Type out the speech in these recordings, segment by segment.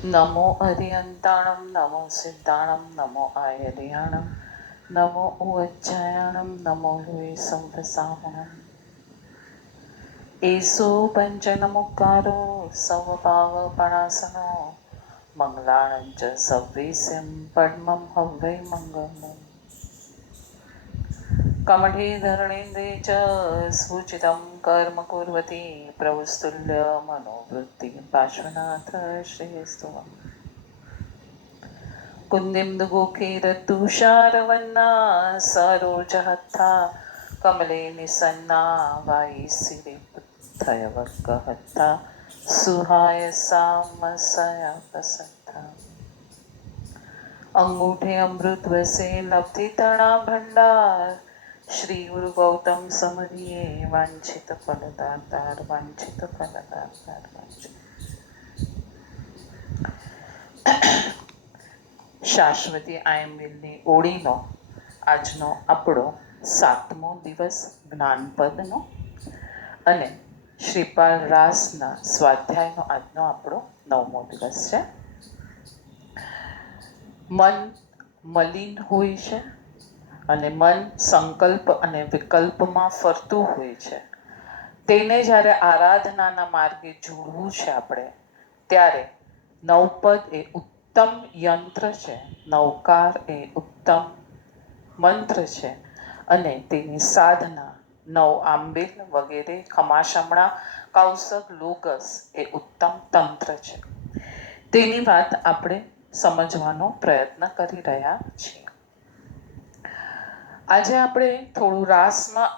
નમો અરિયંતાણમ નમો સિદ્ધાણમ નમો આયર્યાણમ નમો ઉજ્જયાણમ નમો લુએ સંવસાહણમ એસો પંચનમુકારો સવભાવપણાસનો મંગલાણંચ સવ્વીસ્યમ પડમમ હવૈ મંગલમ કમઠે ધરણેન્દ્રે ચ સૂચિતમ કર્મ કુર્વતી પ્રવસ્તુલ્ય મનોવૃત્તિ પાર્શ્વનાથ શ્રેયસ્તુ कुन्दिन्दुगोखीरतुषारवन्ना सरोजहत्था कमले निसन्ना वायिसिरिथयवकहत्था सुहाय प्रसन्था अंगूठे अमृत वसे लब्धि तणा भंडार श्री गुरु गौतम समरिये वांछित फलदातार वांछित फलदातार वांछित શાશ્વતી આયંબિલની ઓળીનો આજનો આપણો 7મો દિવસ જ્ઞાનપદનો અને શ્રીપાલ રાસના સ્વાધ્યાયનો આજનો આપણો 9મો દિવસ છે. મન મલિન હોય છે અને મન સંકલ્પ અને વિકલ્પમાં ફરતું હોય છે. તેને જ્યારે આરાધનાના માર્ગે જોડવું છે આપણે, ત્યારે નવપદ એ ઉત્તમ યંત્ર છે, નવકાર એ ઉત્તમ મંત્ર છે અને તેની સાધના નવ આંબિલ વગેરે ખમાશમણા કૌશક લોગસ એ ઉત્તમ તંત્ર છે. તેની વાત આપણે સમજવાનો પ્રયત્ન કરી રહ્યા છીએ. આજે આપણે થોડું રાસમાં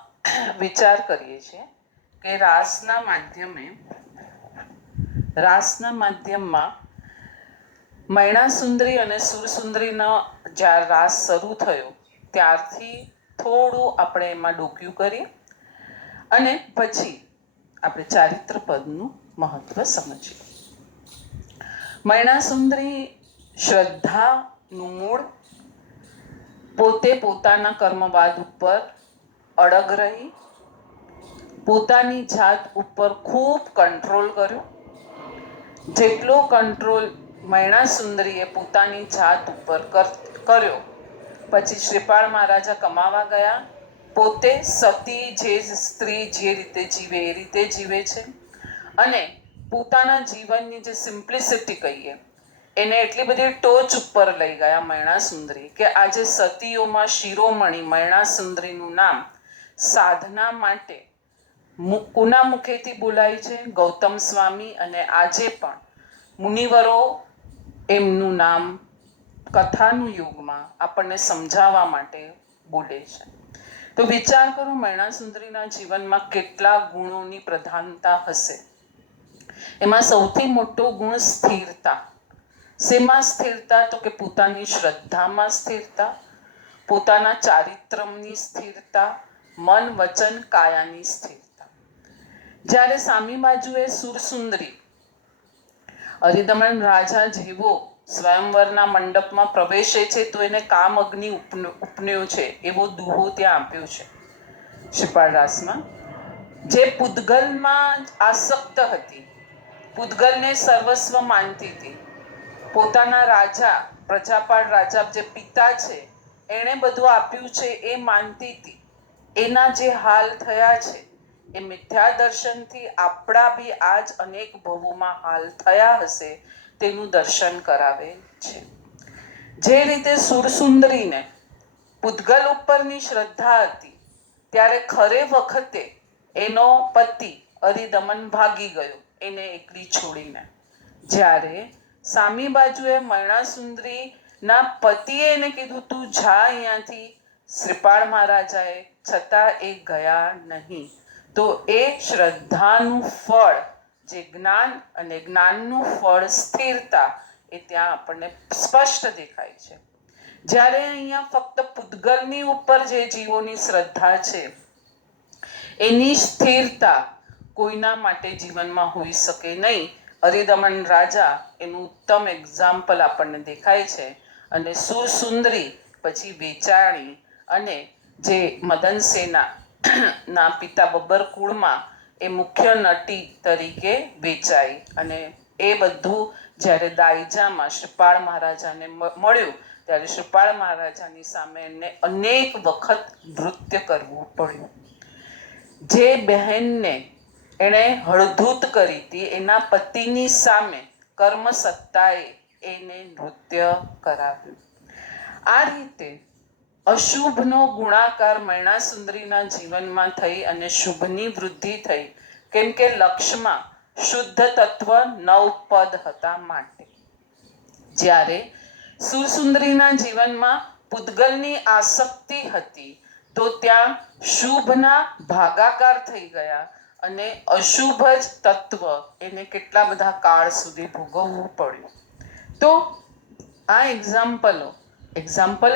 વિચાર કરીએ છીએ કે રાસના માધ્યમમાં મૈણાસુંદરી અને સુરસુંદરીનો જ્યારે રાસ શરૂ થયો ત્યારથી થોડું આપણે એમાં ડોક્યું કરીએ અને પછી આપણે ચારિત્ર પદનું મહત્વ સમજીએ. મૈણાસુંદરી શ્રદ્ધાનું મૂળ, પોતે પોતાના કર્મવાદ ઉપર અડગ રહી પોતાની જાત ઉપર ખૂબ કંટ્રોલ કર્યો. જેટલો કંટ્રોલ મૈણાસુંદરીએ પોતાની જાત ઉપર કર્યો, પછી શ્રીપાળ મહારાજા કમાવા ગયા. પોતે સતી, જે સ્ત્રી જે રીતે જીવે એ રીતે જીવે છે અને પોતાના જીવનની જે સિમ્પ્લિસિટી કહીએ એને એટલી બધી ટોચ ઉપર લઈ ગયા મૈણાસુંદરી કે આજે સતીઓમાં શિરોમણી મૈણાસુંદરીનું નામ સાધના માટે કોના મુખેથી બોલાય છે? ગૌતમ સ્વામી. અને આજે પણ મુનિવરો એમનું નામ કથાનું યુગમાં આપણને સમજાવવા માટે બોલે છે. તો વિચાર કરો, મૈણાસુંદરીના જીવનમાં કેટલા ગુણોની પ્રધાનતા હશે. એમાં સૌથી મોટો ગુણ સ્થિરતા. શેમાં સ્થિરતા? તો કે પોતાની શ્રદ્ધામાં સ્થિરતા, પોતાના ચારિત્રમની સ્થિરતા, મન વચન કાયાની સ્થિરતા. જ્યારે સામી બાજુએ સુરસુંદરી હરિદમન રાજા જેવો સ્વયંવરના મંડપમાં પ્રવેશે છે તો એને કામ અગ્નિ ઉપન્યો છે એવો દુહો ત્યાં આપ્યો છે શ્રીપાળ રાસમાં. જે પૂતગલમાં આસક્ત હતી, પૂતગલને સર્વસ્વ માનતી હતી, પોતાના રાજા પ્રજાપાળ રાજા જે પિતા છે એણે બધું આપ્યું છે એ માનતી હતી, એના જે હાલ થયા છે એ મિથ્યા દર્શનથી આપણા બી આજ અનેક ભવોમાં હાલ થયા હશે તેનું દર્શન કરાવે છે. જે રીતે સુરસુંદરીને પૂતગલ ઉપરની શ્રદ્ધા હતી ત્યારે ખરે વખતે એનો પતિ હરિદમન ભાગી ગયો એને એકલી છોડીને. જ્યારે સામી બાજુએ મૈણાસુંદરીના પતિએ એને કીધું તું જા અહીંયાથી, શ્રીપાળ મહારાજાએ, છતાં એ ગયા નહીં. તો એ શ્રદ્ધાનું ફળ જે જ્ઞાન અને જ્ઞાનનું ફળ સ્થિરતા એ ત્યાં આપણને સ્પષ્ટ દેખાય છે. જ્યારે અહીંયા ફક્ત પૂતગલની ઉપર જે જીવોની શ્રદ્ધા છે એની સ્થિરતા કોઈના માટે જીવનમાં હોઈ શકે નહીં. હરિદમન રાજા એનું ઉત્તમ એક્ઝામ્પલ આપણને દેખાય છે. અને સુરસુંદરી પછી વેચાણી અને જે મદનસેના ના પિતા બબ્બર કુળમાં એ મુખ્ય નટી તરીકે વેચાઈ અને એ બધું જ્યારે દાઈજામાં શ્રીપાળ મહારાજાને મળ્યું ત્યારે શ્રીપાળ મહારાજાની સામે એમને અનેક વખત નૃત્ય કરવું પડ્યું. જે બહેનને એણે હળધૂત કરી હતી એના પતિની સામે કર્મ સત્તાએ એને નૃત્ય કરાવ્યું. આ રીતે અશુભનો ગુણાકાર મૈણાસુંદરીના જીવનમાં થઈ અને શુભની વૃદ્ધિ થઈ, કેમ કે લક્ષમાં શુદ્ધ તત્વ 9 પદ હતા માટે. જ્યારે સુરસુંદરીના જીવનમાં પૂતગલની આસક્તિ હતી તો ત્યાં શુભના ભાગાકાર થઈ ગયા અને અશુભ જ તત્વ એને કેટલા બધા કાળ સુધી ભોગવવું પડ્યું. તો આ એક્ઝામ્પલ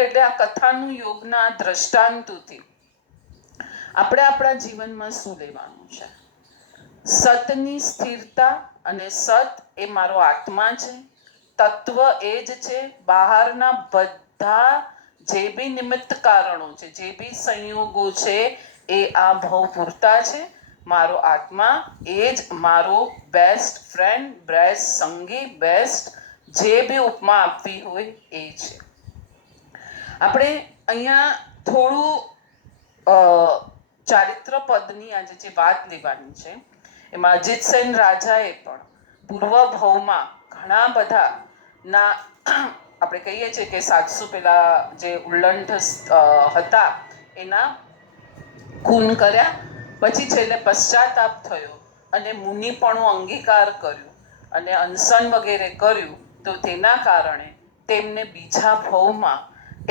એટલે આ કથાનું યોગના દ્રષ્ટાંતોથી આપણે આપણા જીવનમાં શું લેવાનું છે? સતની સ્થિરતા, અને સત એ મારો આત્મા છે, તત્વ એ જ છે. બહારના બધા જે બી નિમિત્ત કારણો છે, જે બી સંયોગો છે એ આ ભવ પૂરતા છે. મારો આત્મા એ જ મારો બેસ્ટ ફ્રેન્ડ, બેસ્ટ સંગી, બેસ્ટ જે બી ઉપમા આપવી હોય એ છે. આપણે અહીંયા થોડું ચારિત્ર પદની આજે જે વાત લેવાની છે એમાં અજીતસેન રાજાએ પણ પૂર્વ ભવમાં ઘણા બધા ના આપણે કહીએ છીએ કે 700 પેલા જે ઉલ્લંઘ હતા એના ખૂન કર્યા, પછી છેલ્લે પશ્ચાતાપ થયો અને મુનિપણું અંગીકાર કર્યું અને અનશન વગેરે કર્યું. તો તેના કારણે તેમને બીજા ભવમાં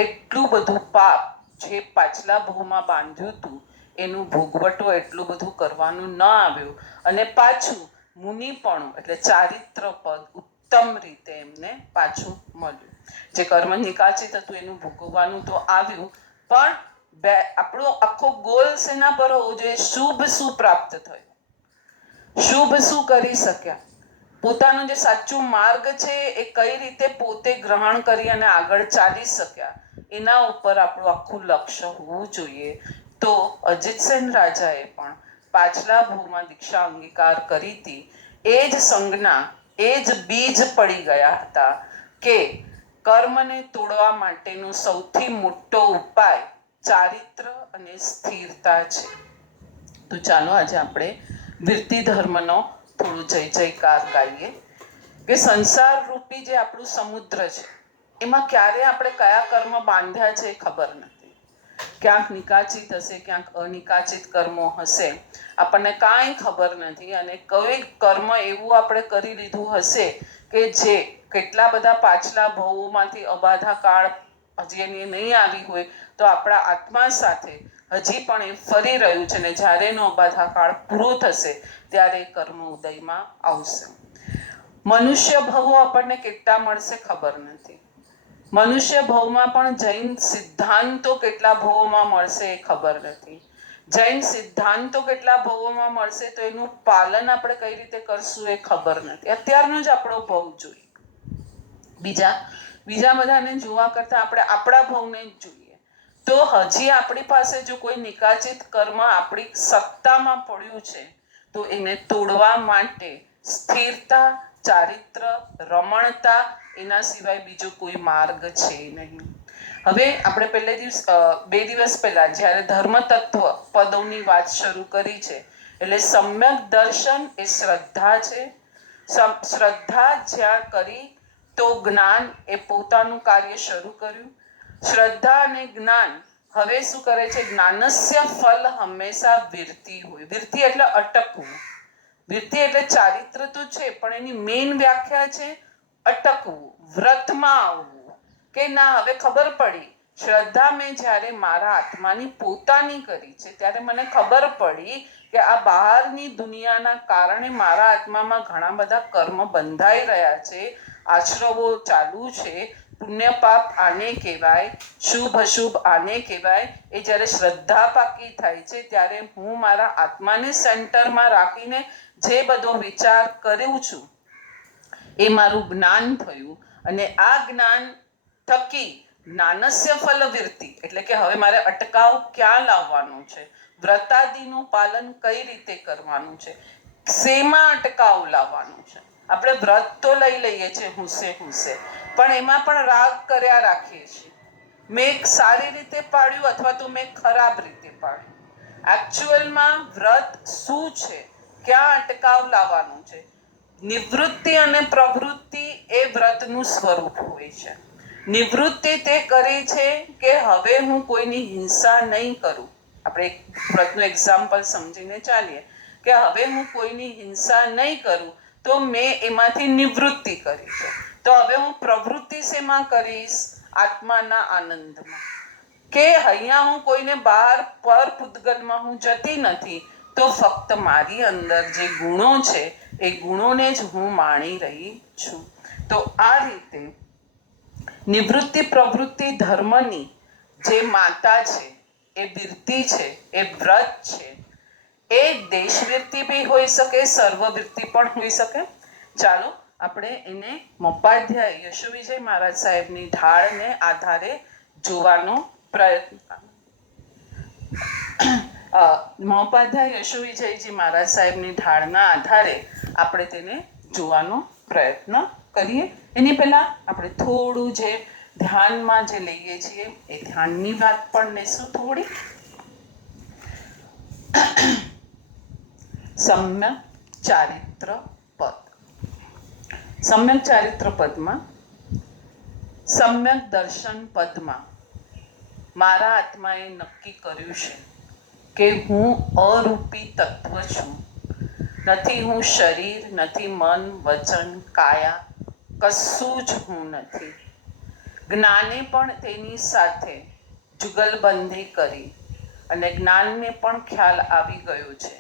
એટલું બધું પાપ જે પાછલા ભવમાં બાંધ્યું હતું એનું ભોગવટો એટલું બધું કરવાનું ન આવ્યું અને પાછું મુનિપણું એટલે ચારિત્ર પદ ઉત્તમ રીતે એમને પાછું મળ્યું. જે કર્મ નિકાચિત હતું એનું ભોગવવાનું તો આવ્યું, પણ આપણો આખો ગોલ શેના પર હોવો જોઈએ? શુભ શું પ્રાપ્ત થયું, શુભ શું કરી શક્યા, પોતાનો જે સાચો માર્ગ છે એ કઈ રીતે પોતે ગ્રહણ કરી અને આગળ ચાલી શક્યા, એના ઉપર આપણું આખું લક્ષ્ય હોવું જોઈએ. તો અજીતસેન રાજાએ પણ પાછલા ભવમાં દીક્ષા અંગીકાર કરી હતી. એ જ સંજ્ઞા, એ જ બીજ પડી ગયા હતા કે કર્મને તોડવા માટેનો સૌથી મોટો ઉપાય ચારિત્ર અને સ્થિરતા છે. તો ચાલો આજે આપણે વિરતિ ધર્મનો થોડું જય જયકાર ગાઈએ કે સંસાર રૂપી જે આપણું સમુદ્ર છે એમાં ક્યારે આપણે કયા કર્મ બાંધ્યા છે એ ખબર નથી. ક્યાંક નિકાચિત હશે, ક્યાંક અનિકાચિત કર્મો હશે, આપણને કાંઈ ખબર નથી. અને કઈ કર્મ એવું આપણે કરી લીધું હશે કે જે કેટલા બધા પાછલા ભવોમાંથી અબાધા કાળ હજી એની નહીં આવી હોય તો આપણા આત્મા સાથે હજી પણ એ ફરી રહ્યું છે, ને જ્યારે એનો અબાધા કાળ પૂરો થશે ત્યારે કર્મ ઉદયમાં આવશે. મનુષ્ય ભવો આપણને કેટલા મળશે ખબર નથી. મનુષ્ય ભવમાં પણ જૈન સિદ્ધાંતો કેટલા ભવોમાં મળશે એ ખબર નથી. જૈન સિદ્ધાંતો કેટલા ભવોમાં મળશે તો એનું પાલન આપણે કઈ રીતે કરશું એ ખબર નથી. અત્યારનો જ આપણો ભવ જોઈએ, બીજા બધાને જોવા કરતા આપણે આપણા ભવને જ જોઈએ. તો હજી આપણી પાસે જો કોઈ નિકાચિત કર્મ આપણી સત્તામાં પડ્યું છે તો એને તોડવા માટે સ્થિરતા, ચારિત્ર, રમણતા એના સિવાય બીજો કોઈ માર્ગ છે નહીં. હવે આપણે બે દિવસ પહેલા જ્યારે ધર્મ તત્વ પદોની વાત શરૂ કરી છે એટલે સમ્યક દર્શન એ શ્રદ્ધા છે. શ્રદ્ધા જ્યાં કરી તો જ્ઞાન એ પોતાનું કાર્ય શરૂ કર્યું. શ્રદ્ધા અને જ્ઞાન હવે શું કરે છે? જ્ઞાનસ્ય ફલ હંમેશા વિરતિ હોય. વિરતિ એટલે અટકવું. વિરતિ એટલે ચારિત્ર તો છે પણ એની મેઇન વ્યાખ્યા છે અટકવું, વ્રતમાં આવવું. કે ના, હવે ખબર પડી, શ્રદ્ધા મેં જ્યારે મારા આત્માની પોતાની કરી છે ત્યારે મને ખબર પડી કે આ બહારની દુનિયાના કારણે મારા આત્મામાં ઘણા બધા કર્મ બંધાઈ રહ્યા છે, આશ્રવો ચાલુ છે, પુણ્ય પાપ આને કહેવાય, શુભ અશુભ આને કહેવાય. એ જ્યારે શ્રદ્ધા પાકી થાય છે ત્યારે હું મારા આત્માને સેન્ટરમાં રાખીને જે બધો વિચાર કરું છું એ મારું જ્ઞાન થયું. અને આ જ્ઞાન થકી જ્ઞાનસ્ય ફલ વિરતિ એટલે કે હવે મારે અટકાવ ક્યાં લાવવાનું છે, વ્રતાદિનું પાલન કઈ રીતે કરવાનું છે, શેમાં અટકાવ લાવવાનું છે. આપણે વ્રત તો લઈ લઈએ છીએ હુંસે હુંસે, પણ એમાં પણ રાગ કર્યા રાખીએ છીએ. મેં સારી રીતે પાડ્યું અથવા તો મેં ખરાબ રીતે પાડ્યું. એકચ્યુઅલમાં વ્રત શું છે, ક્યાં અટકાવ લાવવાનું છે? નિવૃત્તિ અને પ્રવૃત્તિ એ વ્રતનું સ્વરૂપ હોય છે. નિવૃત્તિ તે કરે છે કે હવે હું કોઈની હિંસા નહીં કરું. આપણે એક વ્રતનું એક્ઝામ્પલ સમજીને ચાલીએ કે હવે હું કોઈની હિંસા નહીં કરું, તો મેં એમાંથી નિવૃત્તિ કરી છે. તો હવે હું પ્રવૃત્તિ શેમાં કરીશ? આત્માના આનંદમાં. કે અહીંયા હું કોઈને બહાર પર પૂતગલમાં હું જતી નથી, તો ફક્ત મારી અંદર જે ગુણો છે એ ગુણોને જ હું માણી રહી છું. તો આ રીતે નિવૃત્તિ પ્રવૃત્તિ ધર્મની જે માતા છે, એ વિરતિ છે, એ વ્રત છે. એ દેશવૃત્તિ બી હોઈ શકે, સર્વવૃત્તિ પણ હોઈ શકે. ચાલો આપણે એને મોપાધ્યાય યશોવિજય મહારાજ સાહેબની ઢાળને આધારે જોવાનો પ્રયત્ન. મોપાધ્યાય યશોવિજયજી મહારાજ સાહેબની ઢાળના આધારે આપણે તેને જોવાનો પ્રયત્ન કરીએ. એની પહેલા આપણે થોડું જે ધ્યાનમાં જે લઈએ છીએ એ ધ્યાનની વાત પણ લેશું થોડી. સમ્યક ચારિત્ર પદ. સમ્યક ચારિત્ર પદમાં, સમ્યક દર્શન પદમાં મારા આત્માએ નક્કી કર્યું છે કે હું અરૂપી તત્વ છું. નથી હું શરીર, નથી મન, વચન, કાયા, કશું જ હું નથી. જ્ઞાને પણ તેની સાથે જુગલબંધી કરી અને જ્ઞાનને પણ ખ્યાલ આવી ગયો છે.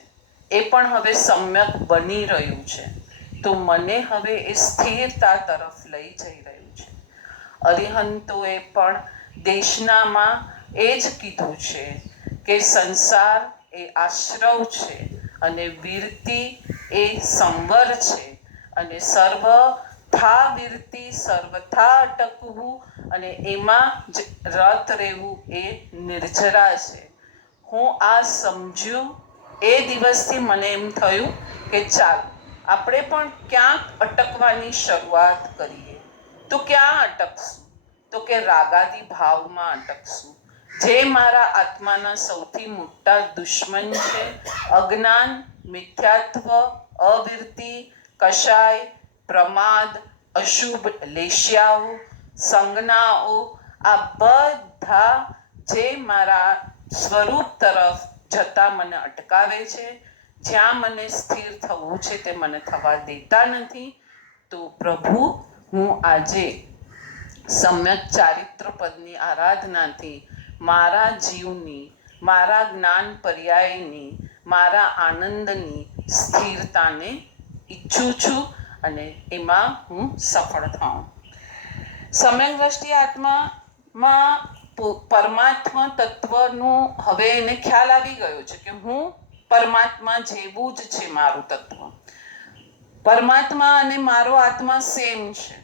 એ પણ હવે સમ્યક બની રહ્યું છે. તો મને હવે એ સ્થિરતા તરફ લઈ જઈ રહ્યું છે. અરિહંતોએ પણ દેશનામાં એ જ કીધું છે કે સંસાર એ આશ્રવ છે અને વિરતિ એ સંવર છે, અને સર્વથા વિરતિ, સર્વથા અટકવું અને એમાં જ રત રહેવું એ નિર્જરા છે. હું આ સમજ્યું એ દિવસથી મને એમ થયું કે ચાલ આપણે પણ ક્યાંક અટકવાની શરૂઆત કરીએ. તો ક્યાં અટકશું? તો કે રાગાદી ભાવમાં અટકશું, જે મારા આત્માના સૌથી મોટા દુશ્મન છે. અજ્ઞાન, મિથ્યાત્વ, અવિરતિ, કષાય, પ્રમાદ, અશુભ લેશ્યાઓ, સંજ્ઞાઓ, આ બધા જે મારા સ્વરૂપ તરફ જતા મને અટકાવે છે, જ્યાં મને સ્થિર થવું છે તે મને થવા દેતા નથી. તો પ્રભુ, હું આજે સમ્યક ચારિત્ર પદની આરાધનાથી મારા જીવની, મારા જ્ઞાન પર્યાયની, મારા આનંદની સ્થિરતાને ઈચ્છું છું અને એમાં હું સફળ થાઉં. સમ્યક દ્રષ્ટિ આત્મામાં પરમાત્મા તત્વનું હવે એને ખ્યાલ આવી ગયો છે કે હું પરમાત્મા જેવું જ છે મારું તત્વ. પરમાત્મા અને મારો આત્મા સેમ છે.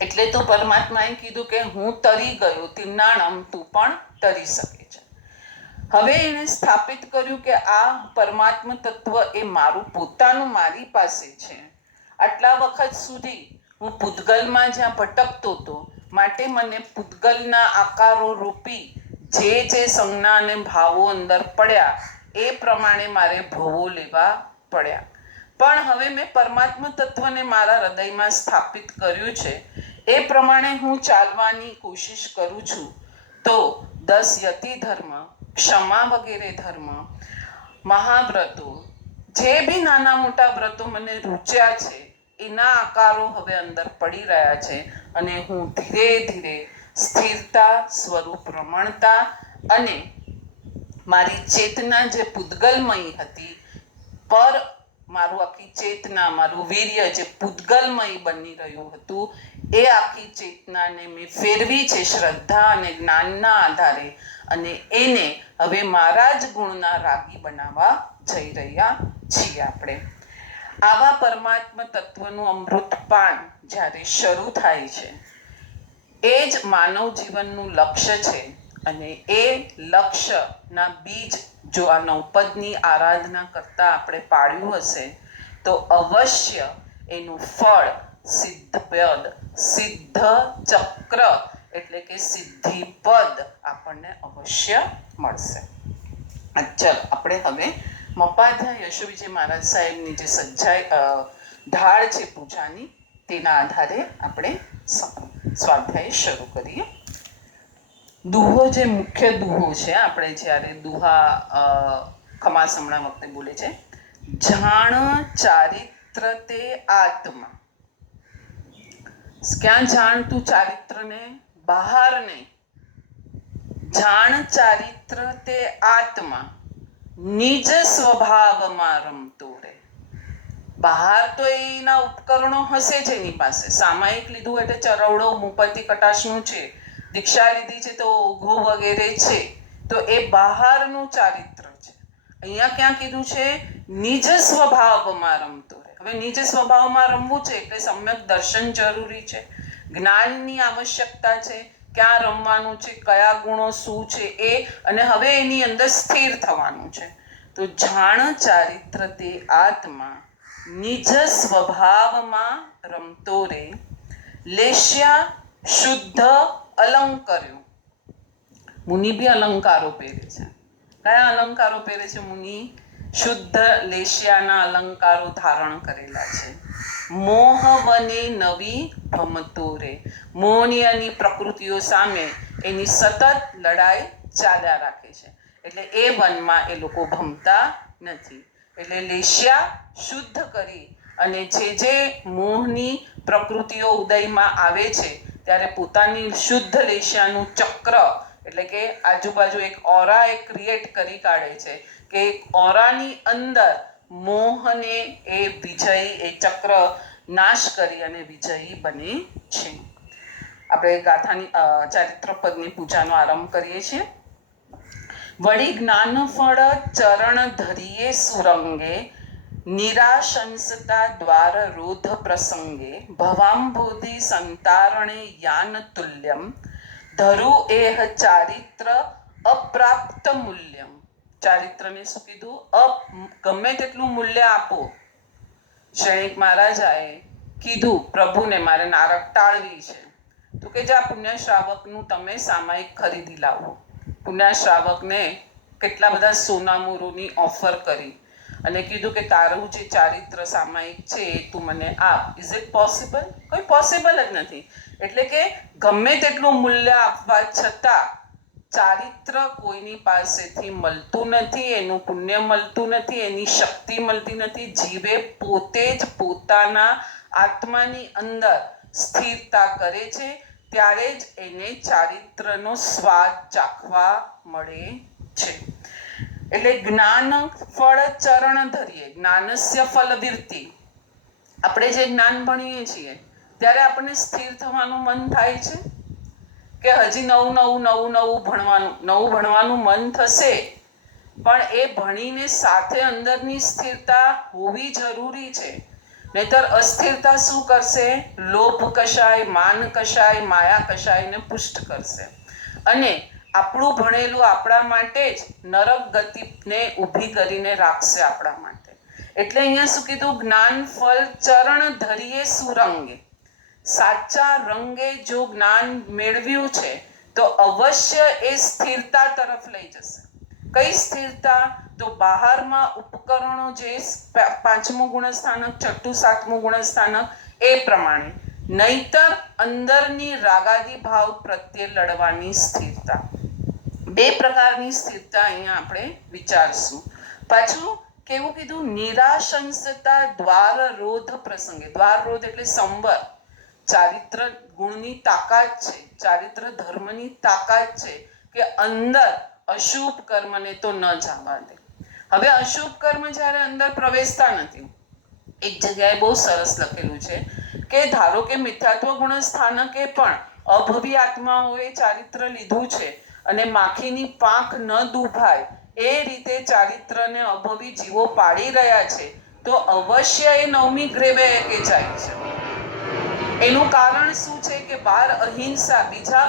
એટલે તો પરમાત્માએ કીધું કે હું તરી ગયો, તિન્નાણમ, તું પણ તરી શકે છે. હવે એને સ્થાપિત કર્યું કે આ પરમાત્મા તત્વ એ મારું પોતાનું મારી પાસે છે. આટલા વખત સુધી હું પૂતગલમાં જ્યાં ભટકતો હતો, માટે મને પૂતગલના આકારો રૂપી જે જે સંજ્ઞા અને ભાવો અંદર પડ્યા એ પ્રમાણે મારે ભવો લેવા પડ્યા. પણ હવે મેં પરમાત્મા તત્વને મારા હૃદયમાં સ્થાપિત કર્યું છે. એ પ્રમાણે હું ચાલવાની કોશિશ કરું છું. તો 10 યતિ ધર્મ, ક્ષમા વગેરે ધર્મ, મહાવ્રતો, જે બી નાના મોટા વ્રતો મને રૂચ્યા છે, એના આકારો હવે અંદર પડી રહ્યા છે અને હું ધીરે ધીરે સ્થિરતા, સ્વરૂપ રમણતા અને મારી ચેતના જે પૂતગલમયી હતી, પર મારું આખી ચેતના, મારું વીર્ય જે પૂતગલમય બની રહ્યું હતું, એ આખી ચેતનાને મેં ફેરવી છે શ્રદ્ધા અને જ્ઞાનના આધારે, અને એને હવે મારા જ ગુણના રાગી બનાવવા જઈ રહ્યા છીએ આપણે. આવા પરમાત્મા તત્વનું અમૃતપાન જ્યારે શરૂ થાય છે, એ જ માનવ જીવનનું લક્ષ્ય છે. અને એ લક્ષ્યના બીજ જો આ નવપદની આરાધના કરતા આપણે પાડ્યું હશે, તો અવશ્ય એનું ફળ સિદ્ધપદ, સિદ્ધ ચક્ર એટલે કે સિદ્ધિપદ આપણને અવશ્ય મળશે. ચલ આપણે હવે મપાધ્યાય યશોવિજય મહારાજ સાહેબની જે ઢાળ છે પૂજાની તેના આધારે આપણે સ્વાધ્યાય શરૂ કરીએ. દુહો જે મુખ્ય દુહો છે, આપણે જ્યારે દુહા ખમાસમણા વખતે બોલે છે, જાણ ચારિત્ર તે આત્મા. ક્યાં જાણ તું ચારિત્રને? બહાર નહીં. જાણ ચારિત્ર તે આત્મા નિજ સ્વભાવમાં રમતો રે. બહાર તો એના ઉપકરણો હશે જ એની પાસે. સામાયિક લીધું એટલે ચરવડો મુપતિ કટાશનું છે, દીક્ષા લીધી છે તો ઓઘો વગેરે છે, તો એ બહારનું ચારિત્ર છે. અહીંયા ક્યાં કીધું છે? નિજ સ્વભાવમાં રમતો રહે. હવે નિજ સ્વભાવમાં રમવું છે એટલે સમ્યક દર્શન જરૂરી છે, જ્ઞાનની આવશ્યકતા છે, ક્યાં રમવાનું છે, કયા ગુણો શું છે એ, અને હવે એની અંદર સ્થિર થવાનું છે. તો જાણ ચારિત્ર તે આત્મા નિજ સ્વભાવમાં રમતો રે, લેશ્યા શુદ્ધ અલંકાર્યો. મુનિ બી અલંકારો પહેરે છે. કયા અલંકારો પહેરે છે મુનિ? શુદ્ધ લેશ્યાના અલંકારો ધારણ કરેલા છે. મોહવને નવી ભમતો રે. મોહની અને પ્રકૃતિઓ સામે એની સતત લડાઈ ચાલ્યા રાખે છે, એટલે એ વનમાં એ લોકો ભમતા નથી. એટલે લેશ્યા શુદ્ધ કરી અને જે મોહની પ્રકૃતિઓ ઉદયમાં આવે છે ત્યારે પોતાની શુદ્ધ લેશ્યાનું ચક્ર એટલે કે આજુબાજુ એક ઓરા એ ક્રિએટ કરી કાઢે છે કે ઓરાની અંદર મોહને એ વિજયી, એ ચક્ર નાશ કરી અને વિજયી બને છે. આપણે ગાથાની ચારિત્ર પદની પૂજાનો આરંભ કરીએ છીએ. વળી જ્ઞાન ફળ ચરણ ધરીએ સુરંગે, નિરાશંસતા દ્વાર રોધ પ્રસંગે, ભવાંબોધિ સંતારણે યાન તુલ્યમ, ધરુ એહ ચારિત્ર અપ્રાપ્ત મૂલ્યમ. ચારિત્રને શું કીધું? ગમે તેટલું મૂલ્ય આપો. શૈણિક મહારાજાએ કીધું પ્રભુને મારે નારક ટાળવી છે, તો કે જા પુણ્ય શ્રાવકનું તમે સામાયિક ખરીદી લાવો. પુણ્ય શ્રાવકને કેટલા બધા સોનામોરોની ઓફર કરી અને કીધું કે તારું જે ચારિત્ર સામાયિક છે એ તું મને આપ. Is it possible? કોઈ પોસિબલ જ નથી. એટલે કે ગમે તેટલું મૂલ્ય આપવા છતાં ચારિત્ર કોઈની પાસેથી મળતું નથી, એનું પુણ્ય મળતું નથી, એની શક્તિ મળતી નથી. જીવે પોતે જ પોતાના આત્માની અંદર સ્થિરતા કરે છે ત્યારે જ એને ચારિત્રનો સ્વાદ ચાખવા મળે છે. એટલે જ્ઞાન ફળ ચરણ ધરીએ, જ્ઞાનસ્ય ફલવિર્તિ. આપણે જે જ્ઞાન ભણીએ છીએ ત્યારે આપણને સ્થિર થવાનું મન થાય છે કે હજી નવું ભણવાનું મન થશે, પણ એ ભણીને સાથે અંદરની સ્થિરતા હોવી જરૂરી છે. નહીતર અસ્થિરતા શું કરશે? લોભ કશાય, માન કશાય, માયા કશાયને પુષ્ટ કરશે અને આપણું ભણેલું આપણા માટે જ નરક ગતિને ઊભી કરીને રાખશે આપણા માટે. એટલે અહીંયા શું કીધું? જ્ઞાન ફળ ચરણ ધરીએ સુરંગે. સાચા રંગે જો જ્ઞાન મેળવ્યું છે તો અવશ્ય એ સ્થિરતા તરફ લઈ જશે. કઈ સ્થિરતા? તો બહારમાં ઉપકરણો જે 5મું ગુણસ્થાનક, 6ઠું 7મું ગુણસ્થાનક એ પ્રમાણે, નહીતર અંદરની રાગાદી ભાવ પ્રત્યે લડવાની સ્થિરતા. 2 પ્રકારની સ્થિરતા અહીંયા આપણે વિચારશું. પાછું કેવું કીધું? નિરાશંસતા દ્વાર રોધ પ્રસંગે. દ્વાર રોધ એટલે સંવર. ચારિત્ર ગુણની તાકાત છે, ચારિત્ર ધર્મની તાકાત છે કે અંદર અશુભ કર્મને તો ન જવા દે. હવે અશુભ કર્મ જ્યારે અંદર પ્રવેશતા નથી. એક જગ્યાએ બહુ સરસ લખેલું છે કે ધારો કે મિથ્યાત્વ ગુણ સ્થાનકે પણ અભવી આત્માઓએ ચારિત્ર લીધું છે અને માખીની પાંખ ન દુભાય એ રીતે ચારિત્રને અભવી જીવો પાડી રહ્યા છે, તો અવશ્ય એ 9મી ગ્રેવે કે જાય છે. એનું કારણ શું છે કે બહાર અહિંસા, બીજા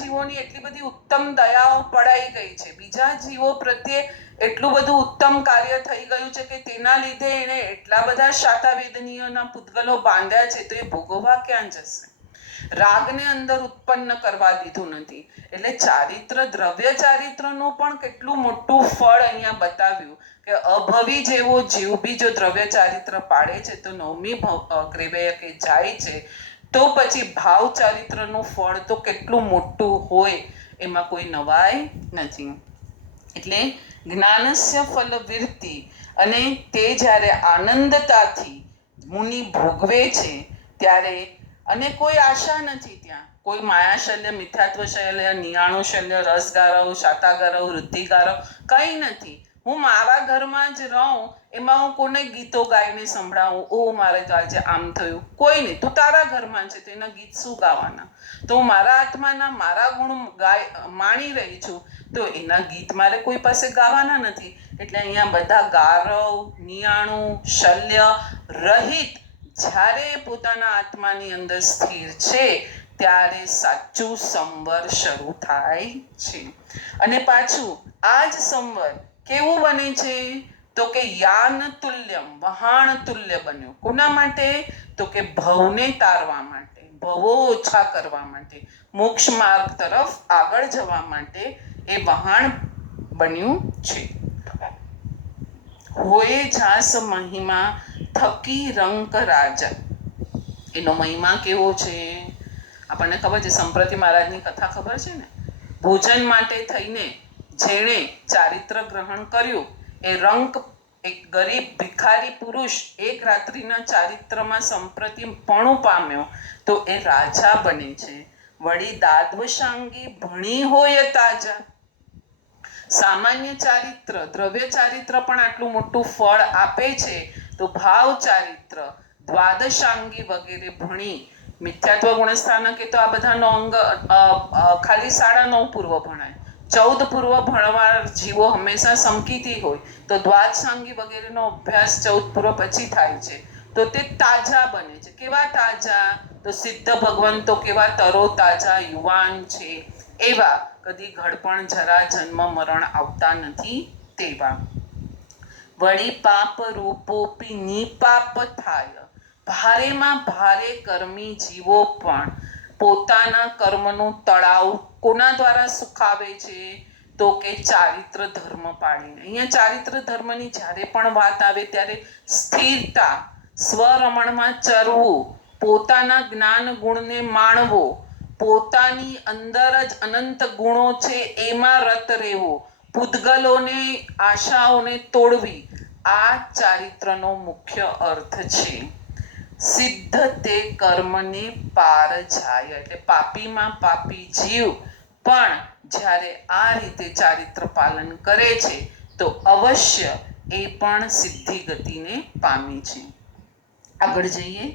જીવોની એટલી બધી ઉત્તમ દયાઓ પડાઈ ગઈ છે, બીજા જીવો પ્રત્યે એટલું બધું ઉત્તમ કાર્ય થઈ ગયું છે કે તેના લીધે એને એટલા બધા શાતાવેદનીઓના પૂતગલો બાંધ્યા છે, તો એ ભોગવવા ક્યાં જશે? રાગને અંદર ઉત્પન્ન કરવા દીધું નથી. એટલે ચારિત્ર, દ્રવ્ય ચારિત્રનું પણ કેટલું મોટું ફળ અહીંયા બતાવ્યું કે અભવી જેવો જીવ બી જો દ્રવ્ય ચારિત્ર પાડે છે તો 9મી ગ્રેવયકે જાય છે, તો પછી ભાવ ચારિત્રનું ફળ તો કેટલું મોટું હોય એમાં કોઈ નવાઈ નથી. એટલે જ્ઞાનસ્ય ફલવિર્તિ, અને તે જ્યારે આનંદતાથી મુનિ ભોગવે છે ત્યારે, અને કોઈ આશા નથી, ત્યાં કોઈ માયાશલ્ય, મિથ્યાત્વ શલ્ય, નિયાણું શલ્ય, રસગારવ, શાતાગારવ, વૃદ્ધિગારવ કંઈ નથી. હું મારા ઘરમાં જ રહું, એમાં હું કોને ગીતો ગાઈને સંભળાવું? ઓ મારે તો આજે આમ થયું, કોઈ નહીં. તું તારા ઘરમાં છે તો એના ગીત શું ગાવાના? તો હું મારા આત્માના મારા ગુણ માણી રહી છું, તો એના ગીત મારે કોઈ પાસે ગાવાના નથી. એટલે અહીંયા બધા ગારવ, નિયાણું, શલ્ય રહિત જ્યારે પોતાના આત્માની અંદર સ્થિર છે ત્યારે સાચું સંવર શરૂ થાય છે. અને પાછું આ જ સંવર કેવું બને છે? તો કે યાન તુલ્યમ, વહાણ તુલ્ય બન્યું. કોના માટે? તો કે ભવને તારવા માટે, ભવો ઓછા કરવા માટે, મોક્ષ માર્ગ તરફ આગળ જવા માટે એ વહાણ બન્યું છે. હોય જાસ મહિમા થકી રંક રાજા. એનો મહિમા કેવો છે આપણને ખબર છે. સંપ્રતિ મહારાજની કથા ખબર છે ને? ભોજન માટે થઈને જેણે ચારિત્ર ગ્રહણ કર્યું, એ રંક, એક ગરીબ ભિખારી પુરુષ એક રાત્રિના ચારિત્રમાં સંપ્રતિપણું પામ્યો તો એ રાજા બને છે. વળી દાદ્વશાંગી ભણી હોય તાજા. સામાન્ય ચારિત્ર, દ્રવ્ય ચારિત્ર પણ આટલું મોટું ફળ આપે છે, તો ભાવ ચારિત્ર, દ્વાદશાંગી વગેરે ભણી, મિથ્યાત્વ ગુણસ્થાનકે તો આ બધાનો અંગ ખાલી 9.5 પૂર્વ ભણાય. 14 પૂર્વ ભણવા જીવો હંમેશા સંકિતી હોય, તો દ્વાદશાંગી વગેરેનો અભ્યાસ 14 પૂર્વ પછી થાય છે, તો તે તાજા બને છે. કેવા તાજા? તો સિદ્ધ ભગવંતો કેવા તરો તાજા યુવાન છે એવા, કદી ઘડપણ, જરા, જન્મ, મરણ આવતા નથી તેવા. વળી પાપ રૂપોપી નિપાપ થાય. ભારેમાં ભારે કર્મી જીવો પણ પોતાના કર્મનું તળાવ કોના દ્વારા સુખાવે છે? તો કે ચારિત્ર ધર્મ પાડીને. અહીંયા ચારિત્ર ધર્મની જ્યારે પણ વાત આવે ત્યારે સ્થિરતા, સ્વરમણમાં ચરવું, પોતાના જ્ઞાન ગુણને માણવો, પોતાની અંદર જ અનંત ગુણો છે એમાં રત રહેવો, પૂતગલોને, આશાઓને તોડવી, આ ચારિત્રનો મુખ્ય અર્થ છે. સિદ્ધ તે કર્મને પાર જાય. એટલે પાપીમાં પાપી જીવ પણ જ્યારે આ રીતે ચારિત્ર પાલન કરે છે તો અવશ્ય એ પણ સિદ્ધિ ગતિને પામી છે. આગળ જઈએ.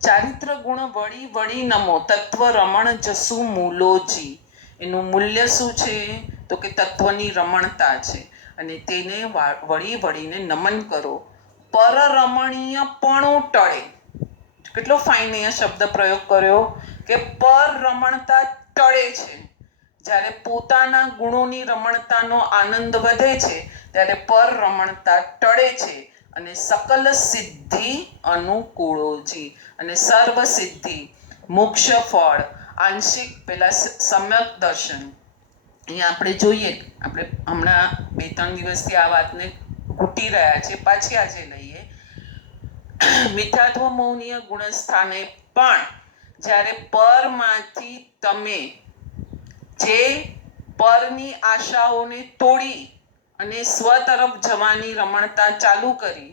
ચારિત્ર ગુણ વળી વળી નમો તત્વ રમણ જસુ મૂલોજી. એનું મૂલ્ય શું છે? તો કે તત્વની રમણતા છે, અને તેને વળી વળીને નમન કરો. પર રમણીયપણું ટળે. કેટલો ફાઇન અહીંયા શબ્દ પ્રયોગ કર્યો કે પર રમણતા ટળે છે. જ્યારે પોતાના ગુણોની રમણતાનો આનંદ વધે છે ત્યારે પર રમણતા ટળે છે, અને સકલ સિદ્ધિ અનુકૂળોજી. અને સર્વ સિદ્ધિ, મોક્ષ ફળ, આંશિક પેલા સમ્યક દર્શન. અહીંયા આપણે જોઈએ, આપણે હમણાં 2-3 દિવસથી આ વાતને ઘૂંટી રહ્યા છે, પાછી આજે લઈએ. મિથ્યાત્વ મૌનીય ગુણસ્થાને પણ જ્યારે પરમાંથી તમે જે પરની આશાઓને તોડી અને સ્વ તરફ જવાની રમણતા ચાલુ કરી,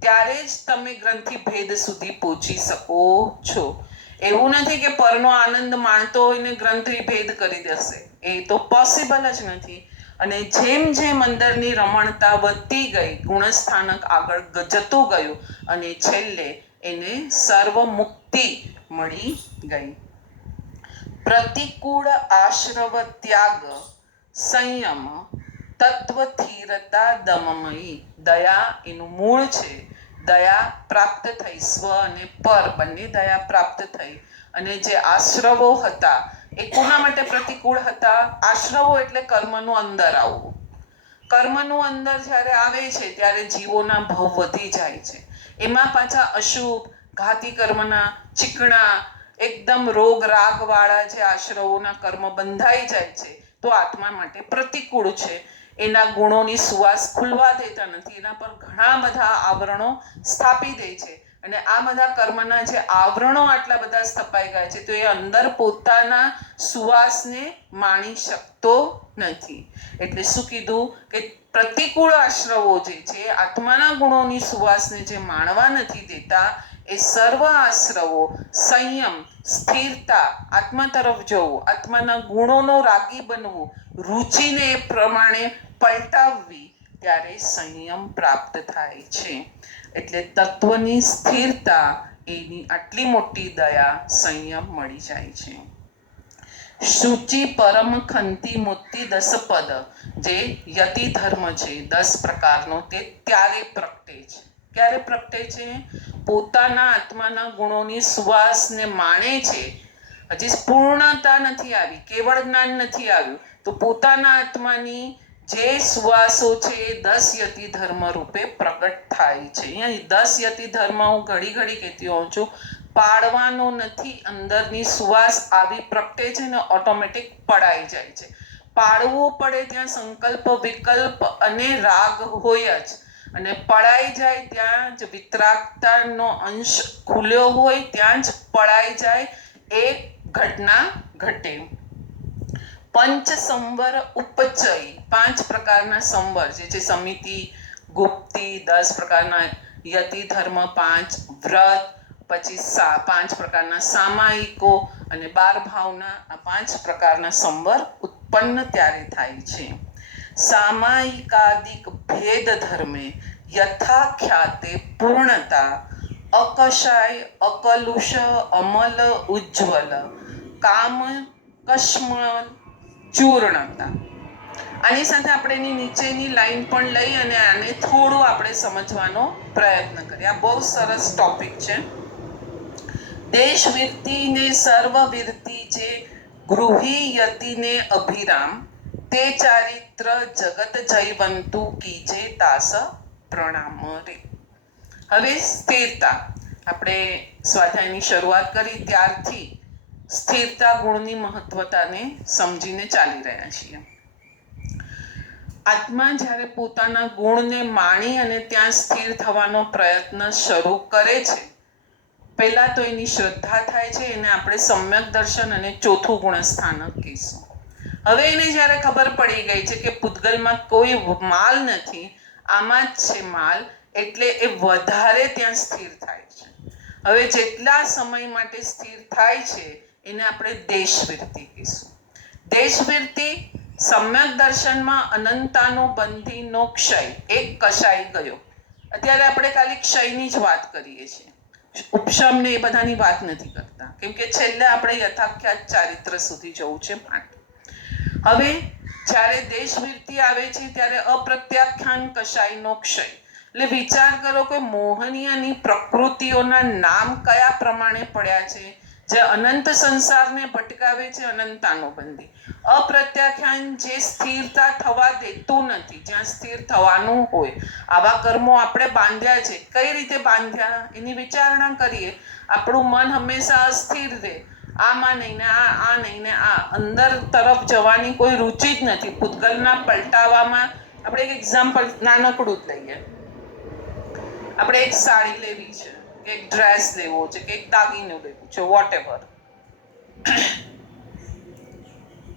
ત્યારે જ તમે ગ્રંથિ ભેદ સુધી પહોંચી શકો છો. એવું નથી કે પરનો આનંદ માણતો હોય ને ગ્રંથિ ભેદ કરી દેશે, એ તો પોસિબલ જ નથી. અને જેમ જેમ અંદરની રમણતા વધતી ગઈ, ગુણસ્થાનક આગળ જતું ગયું, અને છેલ્લે એને સર્વ મુક્તિ મળી ગઈ. પ્રતિકૂળ આશ્રવ ત્યાગ સંયમ તત્વ સ્થિરતા દમમયી. દયા એનું મૂળ છે. દયા પ્રાપ્ત થઈ, સ્વ અને પર બંને દયા પ્રાપ્ત થઈ. અને જે આશ્રવો હતા એ કોના માટે પ્રતિકૂળ હતા? આશ્રવો એટલે કર્મનું અંદર આવવું. કર્મનું અંદર જ્યારે આવે છે ત્યારે જીવોના ભવ વધી જાય છે. એમાં પાછા અશુભ ઘાતી કર્મના ચીકણા એકદમ રોગ રાગ વાળા જે આશ્રવોના કર્મ બંધાઈ જાય છે તો આત્મા માટે પ્રતિકૂળ છે. એના ગુણોની સુવાસ ખુલવા દેતા નથી, એના પર ઘણા બધા આવરણો સ્થાપી દે છે. અને આ બધા કર્મના જે આવરણો આટલા બધા સ્થપાઈ ગયા છે તો એ અંદર પોતાના સુવાસને માણી શકતો નથી. એટલે શું કીધું કે પ્રતિકૂળ આશ્રવો જે છે આત્માના ગુણોની સુવાસને જે માણવા નથી દેતા એ સર્વ આશ્રવો સંયમ, સ્થિરતા, આત્મા તરફ જવું, આત્માના ગુણોનો રાગી બનવું, રુચિને એ પ્રમાણે પલટાવવી, ત્યારે સંયમ પ્રાપ્ત થાય છે. એટલે તત્વની સ્થિરતા એની આટલી મોટી દયા સંયમ મળી જાય છે. શુચિ પરમ ખંતી મુક્તિ 10 પદ જે યતિ ધર્મ છે 10 પ્રકારનો તે ત્યારે પ્રગટે છે. ક્યારે પ્રગટે છે? પોતાના આત્માના ગુણોની સુવાસને માણે છે. હજી પૂર્ણતા નથી આવી, કેવળ જ્ઞાન નથી આવ્યું, તો પોતાના આત્માની જે સુવાસો છે એ 10 યતિ ધર્મ રૂપે પ્રગટ થાય છે. અહીંયા 10 યતિ ધર્મ હું ઘડી ઘડી કહેતી હોઉં છું, પાડવાનો નથી. અંદરની સુવાસ આવી પ્રગટે છે ને ઓટોમેટિક પડાઈ જાય છે. પાડવું પડે ત્યાં સંકલ્પ, વિકલ્પ અને રાગ હોય જ, અને પડાઈ જાય ત્યાં જ વિતરાગતાનો અંશ ખુલ્યો હોય ત્યાં જ પડાઈ જાય એ ઘટના ઘટે. પંચ સંવર ઉપચય 5 પ્રકારના સંવર જે છે સમિતિ, ગુપ્તિ, 10 પ્રકારના યતિ ધર્મ 5, વ્રત, પછી 5 પ્રકારના સામાયિકો અને 12 ભાવના આ 5 પ્રકારના સંવર ઉત્પન્ન ત્યારે થાય છે. સામાયિકાદિક ભેદ ધર્મે યથાખ્યાતે પૂર્ણતા અકશાય અકલુષ અમલ ઉજ્જવલ કામ કશ્મલ ચૂર્ણતા. આની સાથે આપણે એની નીચેની લાઈન પણ લઈ અને આને થોડું આપણે સમજવાનો પ્રયત્ન કરીએ. આ બહુ સરસ ટોપિક છે. દેશવીરતિ ને સર્વવીરતિ જે ગૃહી યતિને અભિરામ તે ચારિત્ર જગત જયવંતુ કીજે તાસ પ્રણામ રે. હવે સ્થિરતા, આપણે સ્વાધ્યાયની શરૂઆત કરી ત્યારથી સ્થિરતા ગુણની મહત્વતાને સમજીને ચાલી રહ્યા છીએ. આત્મા જ્યારે પોતાના ગુણને માણી અને ત્યાં સ્થિર થવાનો પ્રયત્ન શરૂ કરે છે, પહેલા તો એની શ્રદ્ધા થાય છે, એને આપણે સમ્યક દર્શન અને ચોથું ગુણસ્થાનક કહીશું. હવે એને જ્યારે ખબર પડી ગઈ છે કે પૂતગલમાં કોઈ માલ નથી, આમાં જ છે માલ, એટલે એ વધારે ત્યાં સ્થિર થાય છે. હવે જેટલા સમય માટે સ્થિર થાય છે એને આપણે દેશવીરતિ કહીશું. દેશવીરતિ સમ્યક દર્શનમાં અનંતાનો બંધીનો ક્ષય એક કશાઈ ગયો. અત્યારે આપણે ખાલી ક્ષયની જ વાત કરીએ છીએ, ઉપશમને એ બધાની વાત નથી કરતા, કેમ કે છેલ્લે આપણે યથાખ્યાત ચારિત્ર સુધી જવું છે માટે. હવે જ્યારે દેશવીરતિ આવે છે ત્યારે અપ્રત્યાખ્યાન કશાયનો ક્ષય. એટલે વિચાર કરો કે મોહનીયની પ્રકૃતિઓના નામ કયા પ્રમાણે પડ્યા છે જે અનંત સંસારને ભટકાવે છે, અનંતાનો બંધી. અપ્રત્યાખ્યાન જે સ્થિરતા થવા દેતું નથી, જ્યાં સ્થિર થવાનું હોય. આવા કર્મો આપણે બાંધ્યા છે, કઈ રીતે બાંધ્યા એની વિચારણા કરીએ. આપણું મન હંમેશા અસ્થિર રહે, આમાં નહીં ને આ નહીં ને આ, અંદર તરફ જવાની કોઈ રુચિ જ નથી. પૂતગલના પલટાવામાં આપણે એક એક્ઝામ્પલ નાનકડું જ લઈએ. આપણે એક સાડી લેવી છે, કે એક ડ્રેસ લેવો છે, કે એક દાગીનું લેવું છે, વોટેવર,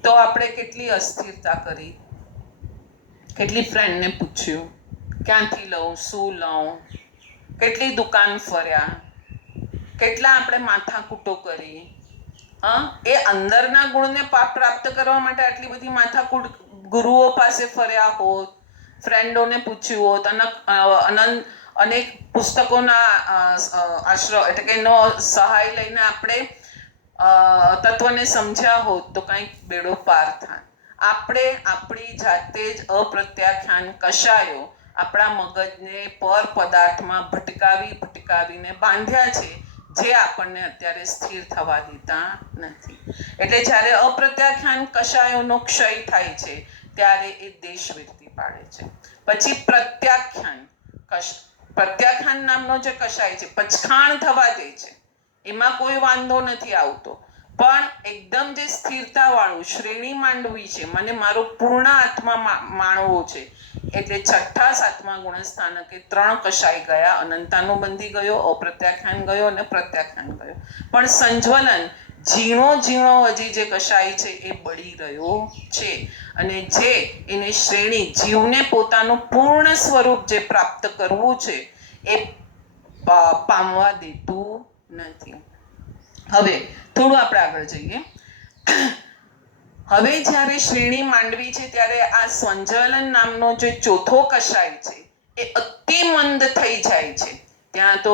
તો આપણે કેટલી અસ્થિરતા કરી, કેટલી ફ્રેન્ડને પૂછ્યું ક્યાંથી લઉં, શું લઉં, કેટલી દુકાન ફર્યા, કેટલા આપણે માથાકૂટો કરી. એ અંદરના ગુણને પ્રાપ્ત કરવા માટે આટલી બધી માથાકૂટ ગુરુઓ પાસે ફર્યા હોત, ફ્રેન્ડોને પૂછ્યું હોત, અનેક પુસ્તકોના આશ્રય એટલે કે એનો સહાય લઈને આપણે તત્વને સમજ્યા હોત તો કંઈક બેડો પાર થાય. આપણે આપણી જાતે જ અપ્રત્યાખ્યાન કશાયો આપણા મગજને પર પદાર્થમાં ભટકાવીને બાંધ્યા છે, જે આપણને અત્યારે સ્થિર થવા દેતા નથી. એટલે જ્યારે અપ્રત્યાખ્યાન કશાયોનો ક્ષય થાય છે ત્યારે એ દેશવીરતિ પાડે છે. પછી પ્રત્યાખ્યાન. પ્રત્યાખ્યાન નામનો જે કશાય છે પચખાણ થવા દે છે, એમાં કોઈ વાંધો નથી આવતો, પણ એકદમ જે સ્થિરતા વાળું શ્રેણી માંડવી છે, મને મારો પૂર્ણ આત્મા માણવો છે, એટલે છઠ્ઠા સાતમા ગુણસ્થાનકે 3 કશાય ગયા. અનંતાનુબંધી ગયો, અપ્રત્યાખ્યાન ગયો અને પ્રત્યાખ્યાન ગયો. પણ સંજ્વલન ઝીણો ઝીણો હજી જે કશાય છે એ બળી રહ્યો છે, અને જે એની શ્રેણી જીવને પોતાનું પૂર્ણ સ્વરૂપ જે પ્રાપ્ત કરવું છે એ પામવા દેતું નથી. હવે થોડું આપણે આગળ જઈએ. હવે જ્યારે શ્રેણી માંડવી છે ત્યારે આ સંજ્વલન નામનો જે ચોથો કશાય છે એ અતિ મંદ થઈ જાય છે. ત્યાં તો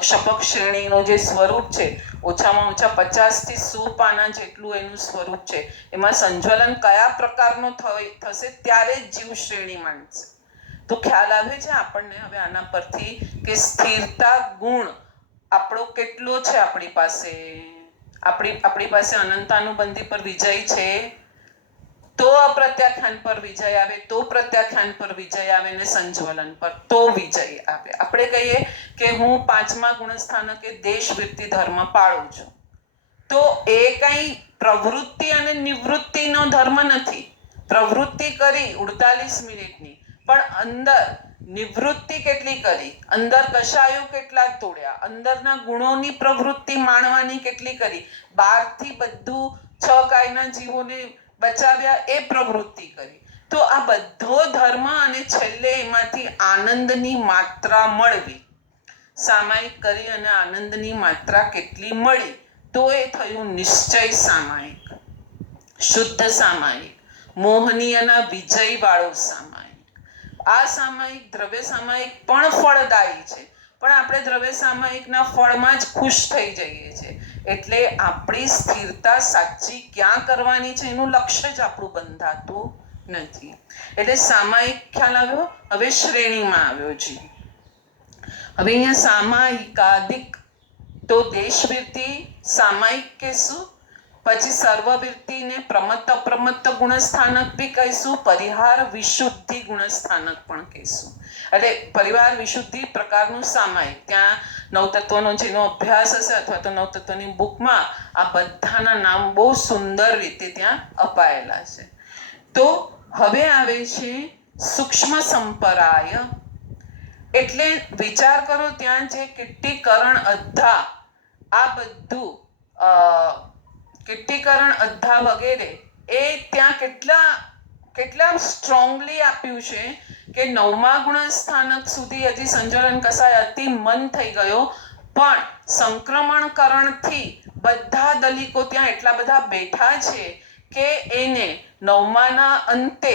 ક્ષપક શ્રેણીનો જે સ્વરૂપ છે ઓછામાં ઓછા 50 થી 100 પાના જેટલું એનું સ્વરૂપ છે. એમાં સંજ્વલન કયા પ્રકારનો થશે ત્યારે જ જીવ શ્રેણી માંડશે. તો ખ્યાલ આવે છે આપણને હવે આના પરથી કે સ્થિરતા ગુણ આપણો કેટલો છે આપણી પાસે. આપણી પાસે અનંતાનુબંધી પર વિજય છે તો અપ્રત્યાખ્યાન પર વિજય આવે, તો પ્રત્યાખ્યાન પર વિજય આવે, ને સંજ્વલન પર તો વિજય આવે. આપણે કહીએ કે હું 5મા ગુણસ્થાનકે દેશ વૃત્તિ ધર્મ પાળું છું, તો એ કઈ પ્રવૃત્તિ અને નિવૃત્તિનો ધર્મ નથી. પ્રવૃત્તિ કરી 48 મિનિટની, પણ અંદર નિવૃત્તિ કેટલી કરી, અંદર કશાયો કેટલા તોડ્યા, અંદરના ગુણોની પ્રવૃત્તિ માણવાની કેટલી કરી, બહારથી બધું 6 કાયના જીવોને બચાવ્યા એ પ્રવૃત્તિ કરી. તો આ બધો ધર્મ અને છેલ્લે એમાંથી આનંદની માત્રા મળવી, સામાયિક કરી અને આનંદની માત્રા કેટલી મળી, તો એ થયું નિશ્ચય સામાયિક, શુદ્ધ સામાયિક, મોહનીયના વિજય વાળો સામાયિક. આ સામાયિક દ્રવ્ય સામાયિક પણ ફળદાયી છે, પણ આપણે દ્રવ્ય સામાયિકના ફળમાં જ ખુશ થઈ જઈએ છીએ. એટલે આપણી સ્થિરતા સાચી ક્યાં કરવાની છે એનું લક્ષ્ય જ આપણું બંધાતું નથી. એટલે સામાયિક ખ્યાલ આવ્યો. હવે શ્રેણીમાં આવ્યો છે. હવે અહીંયા સામાયિકાદિક, તો દેશવૃત્તિ સામાયિક કહેશું, પછી સર્વવૃત્તિ ને પ્રમત્ત અપ્રમત્ત ગુણસ્થાનક બી કહીશું, પરિહાર વિશુદ્ધિ ગુણસ્થાનક પણ કહીશું. એટલે પરિવાર વિશુદ્ધિ પ્રકારનું સામાયિક. ત્યાં નવતત્વનો જેનો અભ્યાસ હશે અથવા તો નવતત્વની બુકમાં આ બધાના નામ બહુ સુંદર રીતે ત્યાં અપાયેલા છે. તો હવે આવે છે સૂક્ષ્મ સંપરાય. એટલે વિચાર કરો ત્યાં જે કિટ્ટીકરણ અધ્ધા, આ બધું કિટ્ટીકરણ અધ્ધા વગેરે એ ત્યાં કેટલા સ્ટ્રોંગલી આપ્યું છે કે 9મા ગુણસ્થાનક સુધી હજી સંજ્વલન કસાય અતિ મન થઈ ગયો, પણ સંક્રમણકરણથી બધા દલિકો ત્યાં એટલા બધા બેઠા છે કે એને 9માના અંતે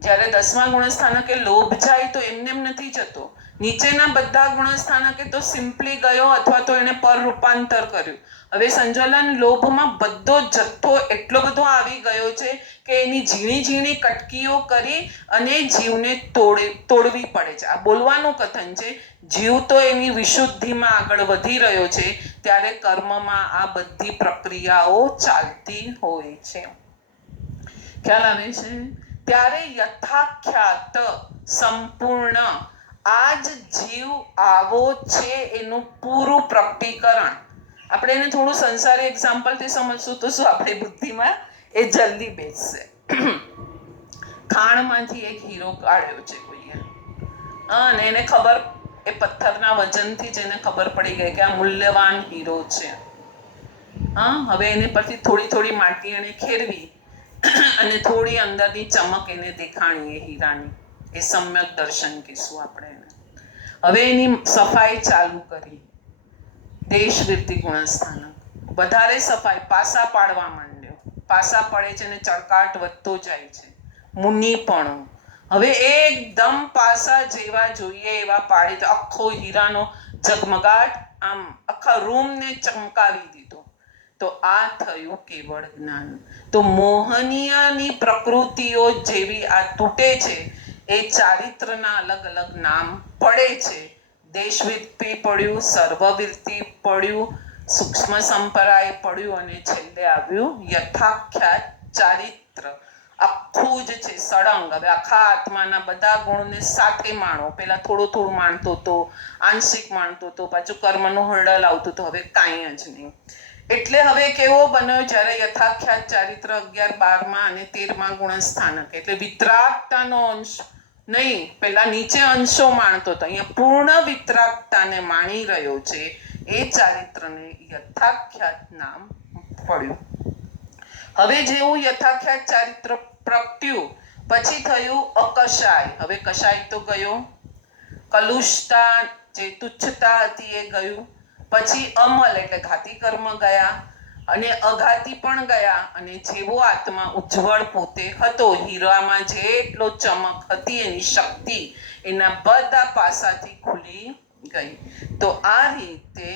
જ્યારે 10મા ગુણસ્થાનકે લોભ જાય તો એમને એમ નથી જતો, નીચેના બધા ગુણસ્થાનકે તો સિમ્પલી ગયો અથવા તો એને પર રૂપાંતર કર્યું. હવે સંજ્વલન લોભમાં બધો જથ્થો એટલો બધો આવી ગયો છે કે એની ઝીણી ઝીણી કટકીઓ કરી અને જીવને તોડવી પડે છે. આ બોલવાનું કથન છે. જીવ તો એની વિશુદ્ધિમાં આગળ વધી રહ્યો છે ત્યારે કર્મમાં આ બધી પ્રક્રિયાઓ ચાલતી હોય છે. ખ્યાલ આવે છે? ત્યારે યથાખ્યાત સંપૂર્ણ આ જ જીવ આવો છે એનું પૂરું પ્રકટીકરણ. આપણે એને થોડું સંસારી એક્ઝામ્પલથી સમજશું તો શું આપણી બુદ્ધિમાં એ જલ્દી બેસશે. ખાણમાંથી એક હીરો કાઢ્યો છે કોઈએ, અને એને ખબર, એ પથ્થરના વજનથી જ એને ખબર પડી ગઈ કે આ મૂલ્યવાન હીરો છે. હવે એને પરથી થોડી થોડી માટી એને ખેરવી અને થોડી અંદરની ચમક એને દેખાણી એ હીરાની, એ સમ્યક દર્શન કહીશું આપણે એને. હવે એની સફાઈ ચાલુ કરી, દેશવૃત્તિ ગુણસ્થાનક વધારે સફાઈ, પાસા પાડવા માંડ્યો. પાસા પડે છે અને ચળકાટ વધતો જાય છે. મુનિપણું, હવે એકદમ પાસા જેવા જોઈએ એવા પાડી, તો આખો હીરાનો ઝગમગાટ આમ આખા રૂમને ચમકાવી દીધો. તો આ થયું કેવળ જ્ઞાન. તો મોહનીયની પ્રકૃતિઓ જેવી આ તૂટે છે એ ચારિત્રના અલગ અલગ નામ પડે છે. દેશવૃત્તિ પડ્યું, સર્વવૃત્તિ પડ્યું, સૂક્ષ્મ સંપરાય પડ્યું, અને છેલ્લે આવ્યું યથાખ્યાત ચારિત્ર. આખું જ છે સળંગ. હવે આખા આત્માના બધા ગુણને સાથે માણો. પેલા થોડું થોડું માણતો હતો, આંશિક માણતો હતો, પાછું કર્મનું હરડલ આવતું હતું, હવે કાંઈ જ નહીં. એટલે હવે કેવો બન્યો જ્યારે યથાખ્યાત ચારિત્ર 11, 12 અને 13 ગુણસ્થાનક, એટલે વિતરાગતાનો અંશ નહીં, પેલા નીચે અંશો માણતો હતો, અહીંયા પૂર્ણ વિતરાગતાને માણી રહ્યો છે. એ ચારિત્રને યથાખ્યાત નામ પડ્યું. હવે જેવું યથાખ્યાત ચારિત્ર પ્રગટ્યું પછી થયું અકશાય. હવે કશાય તો ગયો, કલુષતા જે તુચ્છતા હતી એ ગયું, પછી અમલ એટલે ઘાતી કર્મ ગયા, અને અઘાતી પણ ગયા, અને જેવો આત્મા ઉજ્જવળ પોતે હતો, હીરામાં જેટલો ચમક હતી એની શક્તિ એના બધા પાસાથી ખુલી ગઈ. તો આ રીતે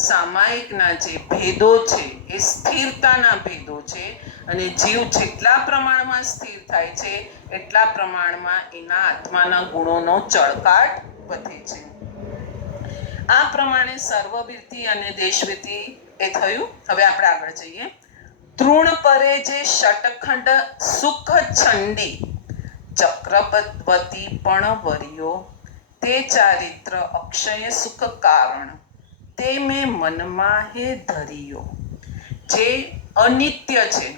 સામાયિકના જે ભેદો છે એ સ્થિરતાના ભેદો છે, અને જીવ જેટલા પ્રમાણમાં સ્થિર થાય છે એટલા પ્રમાણમાં એના આત્માના ગુણોનો ચળકાટ વધે છે. આ પ્રમાણે સર્વવૃત્તિ અને દેશવૃત્તિ એ થયું. હવે આપણે આગળ જઈએ. તૃણ પરે જે શટખંડ સુખ છંડી ચક્રવતી પણ વર્યો, તે ચારિત્ર અક્ષય સુખ કારણ, તે મેં મનમાં હે ધર્યો. જે અનિત્ય છે,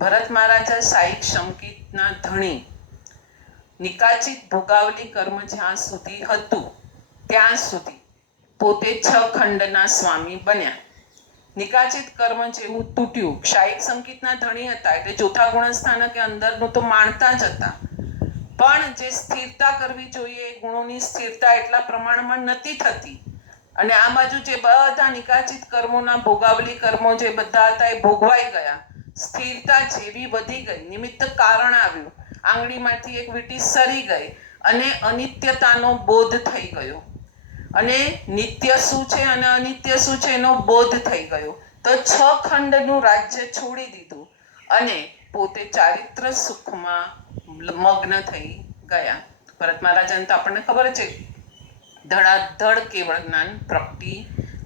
ભરત મહારાજા સાહિક સંકિતના ધણી, નિકાચિત ભોગાવલી કર્મ જ્યાં સુધી હતું ત્યાં સુધી પોતે 6 ખંડના સ્વામી બન્યા. નિકાચિત કર્મ જેવું તૂટ્યું, શાહિક સંકિતના ધણી હતા એટલે ચોથા ગુણસ્થાનકે અંદરનું તો માણતા જ હતા, પણ જે સ્થિરતા કરવી જોઈએ એ ગુણોની સ્થિરતા એટલા પ્રમાણમાં નથી થતી, અને આ બાજુ જે બધા નિકાચિત કર્મોના ભોગાવલી કર્મો જે બધા હતા એ ભોગવાઈ ગયા. સ્થિરતા જેવી વધી ગઈ, નિમિત્ત કારણ આવ્યું, આંગળીમાંથી એક વીંટી સરી ગઈ, અને અનિત્યતાનો બોધ થઈ ગયો, અને નિત્ય શું છે અને અનિત્ય શું છે એનો બોધ થઈ ગયો. તો 6 ખંડનું રાજ્ય છોડી દીધું અને પોતે ચારિત્ર સુખમાં મગ્ન થઈ ગયા. ભરત મહારાજાને તો આપણને ખબર છે, ધડાધડ કેવળ જ્ઞાન પ્રગટી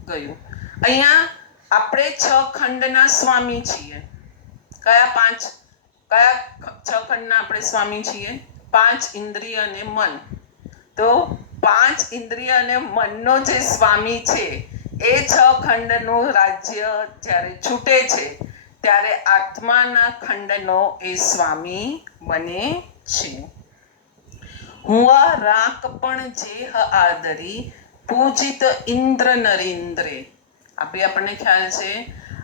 ગયું. અહીંયા આપણે 6 ખંડના સ્વામી છીએ. કયા 6 ખંડના આપણે સ્વામી છીએ? 5 ઇન્દ્રિય અને મન. તો 5 ઇન્દ્રિય અને મનનો જે સ્વામી છે એ 6 ખંડનું રાજ્ય જ્યારે છૂટે છે ત્યારે આત્માના ખંડનો એ સ્વામી બને છે. હુઆ રાક પણ જે આદરી પૂજિત ઇન્દ્ર નરેન્દ્રે. આપણને ખ્યાલ છે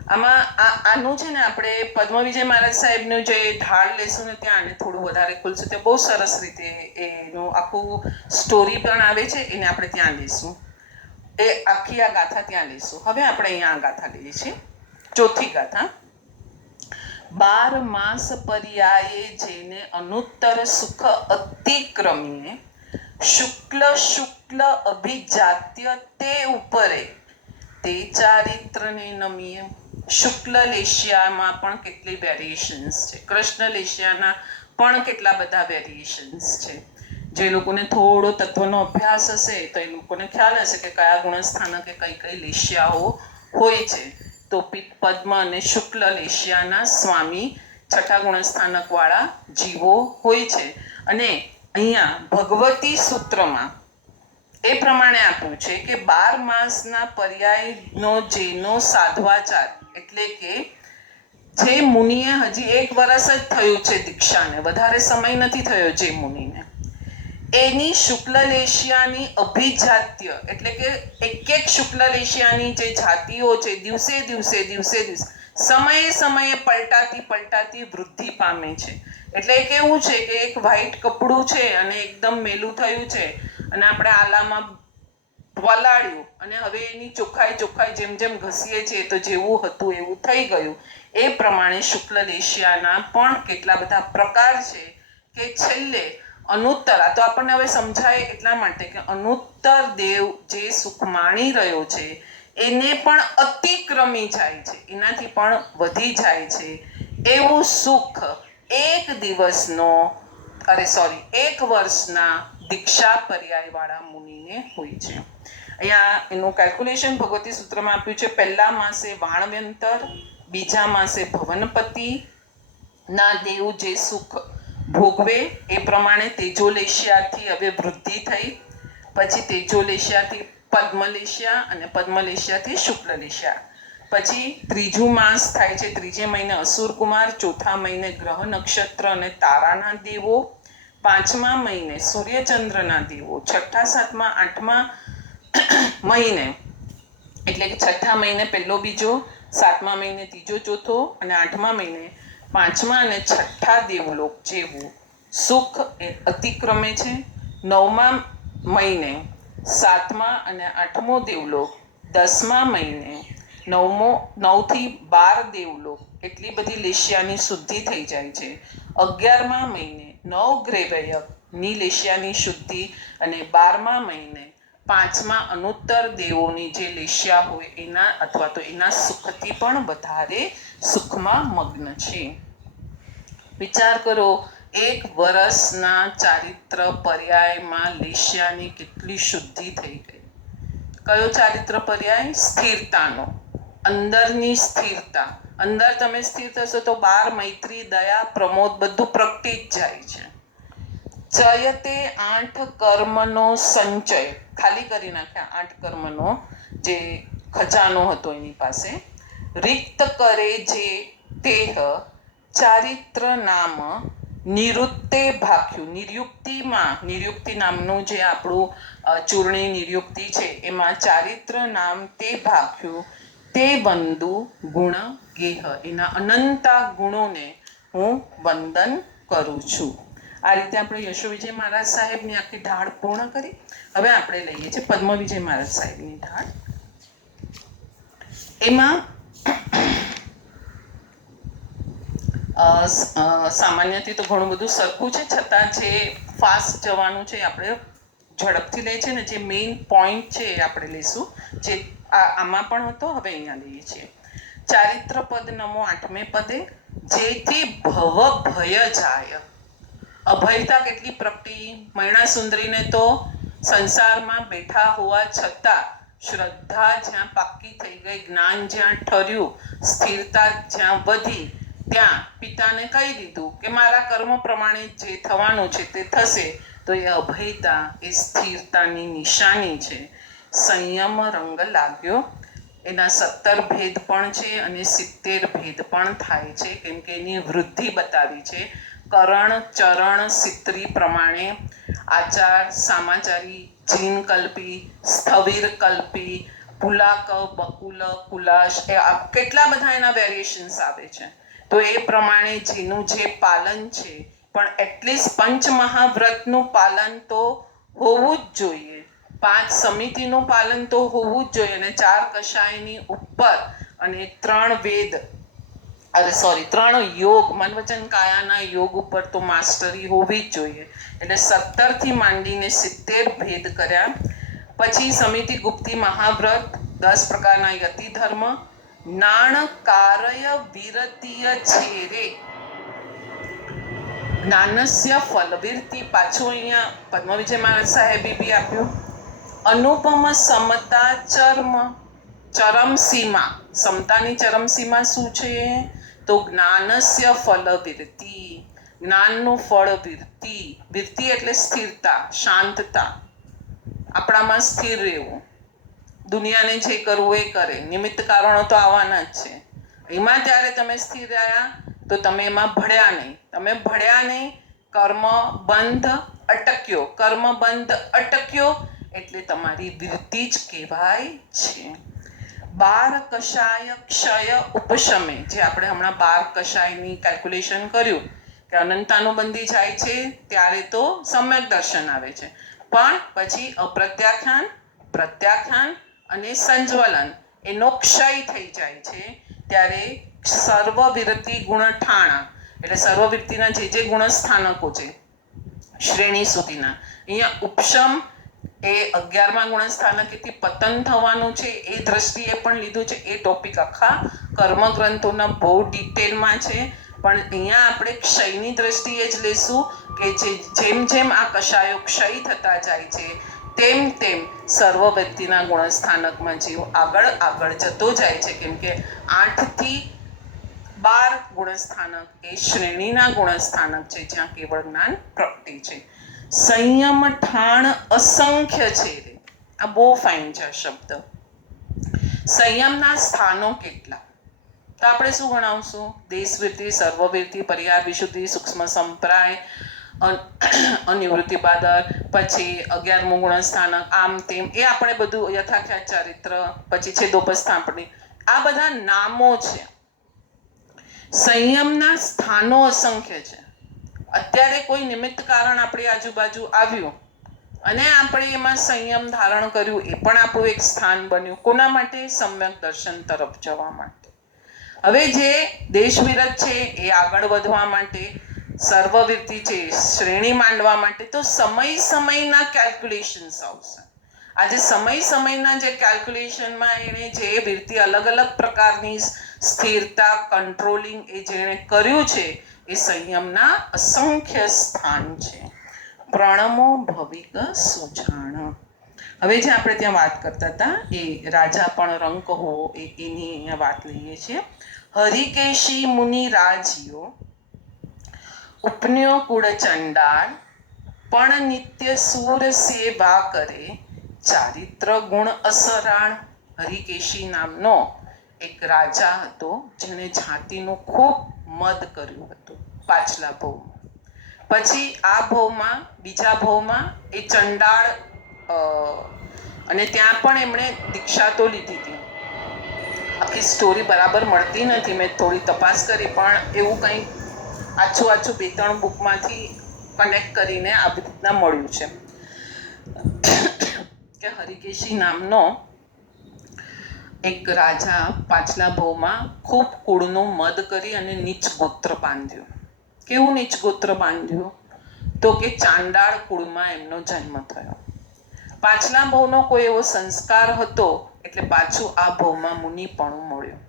આમાં આનું છે ને, આપણે પદ્મવિજય મહારાજ સાહેબનું જે ઢાળ લેશું ને ત્યાં આને થોડું વધારે ખુલશે. તે બહુ સરસ રીતે એનું આખું સ્ટોરી પણ આવે છે, એને આપણે ત્યાં લઈશું. એ આખી આ ગાથા ત્યાં લઈશું. હવે આપણે અહીંયા આ ગાથા લઈએ છીએ, ચોથી ગાથા. 12 માસ પર્યાયે જેને અનુત્તર સુખ અતિક્રમીએ, શુક્લ શુક્લ અભિજાત્ય તે ઉપરે, તે ચારિત્રને નમીએ. શુક્લ લેશિયામાં પણ કેટલી વેરિએશન્સ છે, કૃષ્ણ લેશિયાના પણ કેટલા બધા વેરિએશન્સ છે. જે લોકોને થોડો તત્વનો અભ્યાસ હશે તો એ લોકોને ખ્યાલ હશે કે કયા ગુણસ્થાનકે કઈ કઈ લેશિયાઓ હોય છે. તો પદ્મ અને શુક્લ લેશિયાના સ્વામી 6ઠા ગુણસ્થાનક વાળા જીવો હોય છે. અને અહીંયા ભગવતી સૂત્રમાં એ પ્રમાણે આપ્યું છે કે 12 માસના પર્યાયનો જેનો સાધવાચાર, એટલે કે જે મુનિએ હજી 1 વર્ષ જ થયું છે દીક્ષાને, વધારે સમય નથી થયો જે મુનિને, એની શુક્લ લેશિયાની અભિજાત્ય એટલે કે એક શુક્લ લેશિયાની જે જાતિઓ છે દિવસે સમયે પલટાતી વૃદ્ધિ પામે છે. એટલે કેવું છે કે એક વ્હાઈટ કપડું છે અને એકદમ મેલું થયું છે, અને આપણે આલામાં વલાડ્યું અને હવે એની ચોખ્ખાઈ જેમ જેમ ઘસીએ છીએ તો જેવું હતું એવું થઈ ગયું. એ પ્રમાણે શુક્લ લેશિયાના પણ કેટલા બધા પ્રકાર છે કે છેલ્લે અનુત્તર, આ તો આપણને હવે સમજાય એટલા માટે કે અનુત્તર દેવ જે સુખ માણી રહ્યો છે એને પણ અતિક્રમી જાય છે, એનાથી પણ વધી જાય છે એવું સુખ 1 વર્ષના દીક્ષા પર્યાય વાળા મુનિને હોય છે. અહીંયા એનું કેલ્ક્યુલેશન ભગવતી સૂત્રમાં આપ્યું છે. 1 માસે વાણવ્યંતર, 2 માસે ભવનપતિ, ના દેવ જે સુખ ભોગવે એ પ્રમાણે તેજોલેશિયાથી હવે વૃદ્ધિ થઈ. પછી તેજોલેશિયાથી પદ્મલેશિયા અને પદ્મલેશિયાથી શુક્લલેશિયા. પછી ત્રીજું માસ થાય છે. ત્રીજે મહિને અસુરકુમાર, ચોથા મહિને ગ્રહ નક્ષત્ર અને તારાના દેવો, પાંચમા મહિને સૂર્યચંદ્રના દેવો, છઠ્ઠા સાતમા આઠમા મહિને એટલે કે છઠ્ઠા મહિને પહેલો બીજો, સાતમા મહિને ત્રીજો ચોથો અને આઠમા મહિને પાંચમા અને છઠ્ઠા દેવલોક જેવું સુખ એ અતિક્રમે છે. નવમા મહિને સાતમા અને આઠમો દેવલોક, દસમા મહિને નવથી 12 દેવલોક એટલી બધી લેશિયાની શુદ્ધિ થઈ જાય છે. 11મા મહિને 9 ગ્રેવયકની લેશિયાની શુદ્ધિ અને 12મા મહિને પાંચમા અનુત્તર દેવોની જે લેશિયા હોય એના અથવા તો એના સુખથી પણ વધારે સુખમાં મગ્ન છે. વિચાર કરો, એક વર્ષના ચારિત્ર પર્યાયમાં લેશિયાની કેટલી શુદ્ધિ થઈ ગઈ. કયો ચારિત્ર પર્યાય? સ્થિરતાનો. અંદરની સ્થિરતા. અંદર તમે સ્થિર થશો તો બહાર મૈત્રી, દયા, પ્રમોદ બધું પ્રગટી જ જાય છે. ચયતે 8 કર્મનો સંચય, ખાલી કરી નાખ્યા 8 કર્મનો જે ખજાનો હતો એની પાસે. રિક્ત કરે જે તેહ ચારિત્ર નામ નિરુક્તે ભાખ્યું. નિર્યુક્તિ નામનું જે આપણું ચૂર્ણી નિર્યુક્તિ છે એમાં ચારિત્ર નામ તે ભાખ્યું તે બંધુ ગુણ ગેહ. એના અનંતા ગુણોને હું વંદન કરું છું. આ રીતે આપણે યશો વિજય મહારાજ સાહેબની આખી ઢાળ પૂર્ણ કરી. હવે આપણે લઈએ છીએ પદ્મ વિજય મહારાજ સાહેબની ઢાળ. એમાં સામાન્યથી તો ઘણું બધું સરખું છે, છતાં જે ફાસ્ટ જવાનું છે આપણે ઝડપથી લે છે ને, જે મેઇન પોઈન્ટ છે એ આપણે લઈશું. જે આમાં પણ હતો, હવે અહીંયા લઈએ છીએ. ચારિત્ર પદ નમો 8મે પદે. જેથી ભવ ભય જાય. અભયતા કેટલી પ્રગટી. મૈણા સુંદરીને તો સંસારમાં બેઠા હોવા છતાં શ્રદ્ધા જ્યાં પાક્કી થઈ ગઈ, જ્ઞાન જ્યાં ઠર્યું, સ્થિરતા જ્યાં વધી, ત્યાં પિતાને કહી દીધું કે મારા કર્મ પ્રમાણે જે થવાનું છે તે થશે. તો એ અભયતા, એ સ્થિરતાની નિશાની છે. સંયમ રંગ લાગ્યો. એના 17 ભેદ પણ છે અને 70 ભેદ પણ થાય છે, કેમ કે એની વૃદ્ધિ બતાવી છે. કરણ, ચરણ, સિત્રી પ્રમાણે આચાર, સામાચારી, જીન કલ્પી, સ્થવિર કલ્પી, પુલાક, બકુલ, કુલાશ, એ કેટલા બધા એના વેરિએશન્સ આવે છે. તો એ પ્રમાણે જેનું જે પાલન છે, પણ એટલીસ્ટ પંચમહાવ્રતનું પાલન તો હોવું જ જોઈએ. 5 સમિતિનું પાલન તો હોવું જ જોઈએ, અને 4 કશાયની ઉપર અને 3 વેદ, 3 યોગ, મન વચન કાયાના યોગ ઉપર તો માસ્ટરી હોવી જ જોઈએ. એટલે 17 થી માંડીને 70 ભેદ કર્યા. પછી સમિતિ ગુપ્તી મહાવ્રત, 10 પ્રકારના યતિ ધર્મ, નાણકારય વિરતીય છેરે, જ્ઞાનસ્ય ફલવિરતી. પાછું અહીંયા પદ્મ વિજય મહારાજ સાહેબે બી આપ્યું. અનુપમ સમતા ચરમસીમા. સમતાની ચરમસીમા શું છે? તો જ્ઞાનસ્ય ફલવિરતી, જ્ઞાનનું ફળ વિરતી. વિરતી એટલે સ્થિરતા, શાંતતા, આપણામાં સ્થિર રહેવું. દુનિયાને જે કરવું એ કરે, નિમિત્ત કારણો તો આવવાના જ છે. એમાં ત્યારે તમે સ્થિર રહ્યા તો તમે એમાં ભળ્યા નહીં. તમે ભળ્યા નહીં, કર્મ બંધ અટક્યો. કર્મ બંધ અટક્યો એટલે તમારી વૃત્તિ જ કહેવાય છે. 12 કષાય ક્ષય ઉપશમે, જે આપણે હમણાં 12 કષાયની કેલ્ક્યુલેશન કર્યું કે અનંતાનું બંધી જાય છે ત્યારે તો સમ્યક દર્શન આવે છે, પણ પછી અપ્રત્યાખ્યાન, પ્રત્યાખ્યાન અને સંજ્વલન એનો ક્ષય થઈ જાય છે ત્યારે સર્વવિરતિ ગુણઠાણા, એટલે સર્વવિરતિના જે ગુણસ્થાનકો છે શ્રેણી સુધીના, અહીંયા ઉપશમ એ 11મા ગુણસ્થાનકેથી પતન થવાનું છે એ દ્રષ્ટિએ પણ લીધું છે. એ ટોપિક આખા કર્મગ્રંથોના બહુ ડિટેલમાં છે, પણ અહીંયા આપણે ક્ષયની દ્રષ્ટિએ જ લેશું કે જેમ જેમ આ કષાયો ક્ષય થતા જાય છે તેમ તેમ સર્વ વ્યક્તિના ગુણસ્થાનકમાં જીવ આગળ આગળ જતો જાય છે. કેમ કે 8 થી 12 ગુણસ્થાનક એ શ્રેણીના ગુણસ્થાનક છે જ્યાં કેવળ જ્ઞાન પ્રગટે છે. સંયમ ઠાણ અસંખ્ય છે રે. આ બહુ ફાઇન છે શબ્દ. સંયમના સ્થાનો કેટલા? તો આપણે શું ગણાવશું? દેશવૃત્તિ, સર્વવૃત્તિ, પરિહાર વિશુદ્ધિ, સૂક્ષ્મ સંપ્રાય, અનિવૃત્તિ પાદર, પછી 11મું ગુણસ્થાનક, આમ તેમ, એ આપણે બધું યથાખ્યાત ચારિત્ર, પછી છેદોપસ્થાપની, આ બધા નામો છે. સંયમના સ્થાનો અસંખ્ય છે. અત્યારે કોઈ નિમિત્ત કારણ આપણી આજુબાજુ આવ્યું અને આપણે એમાં સંયમ ધારણ કર્યું, એ પણ આપણું એક સ્થાન બન્યું. કોના માટે? સમ્યક દર્શન તરફ જવા માટે. હવે જે દેશવિરત છે એ આગળ વધવા માટે, સર્વવૃત્તિ છે શ્રેણી માંડવા માટે, તો સમયના કેલ્ક્યુલેશન્સ આવશે. આજે સમયના જે કેલ્ક્યુલેશનમાં એણે જે વૃત્તિ અલગ અલગ પ્રકારની સ્થિરતા, કંટ્રોલિંગ એ જેણે કર્યું છે, એ સંયમના અસંખ્ય સ્થાન છે. પ્રણમો ભવિક સુજાણ. હવે જે આપણે ત્યાં વાત કરતા હતા એ રાજા પણ રંક હો, એની અહીંયા વાત લઈએ છીએ. હરિકેશી મુનિ રાજીઓ ઉપન્યો કુળ ચંડાળ, પણ નિત્ય સૂર સેવા કરે, ચારિત્ર ગુણ અસરાણ. હરિકેશી નામનો એક રાજા હતો જેણે જાતિનું ખૂબ મદ કર્યું હતું પાછલા ભવમાં. પછી આ ભવમાં, બીજા ભવમાં એ ચંડાળ, અને ત્યાં પણ એમણે દીક્ષા તો લીધી હતી. આખી સ્ટોરી બરાબર મળતી નથી, મેં થોડી તપાસ કરી, પણ એવું કંઈ આછું 2-3 બુકમાંથી કનેક્ટ કરીને આવી રીતના મળ્યું છે કે હરિકેશી નામનો એક રાજા પાછલા ભવમાં ખૂબ કુળનું મદ કરી અને નીચ ગોત્ર બાંધ્યું. કેવું નીચ ગોત્ર બાંધ્યું? તો કે ચાંડાળ કુળમાં એમનો જન્મ થયો. પાછલા ભવનો કોઈ એવો સંસ્કાર હતો એટલે પાછું આ ભવમાં મુનિપણું મળ્યું.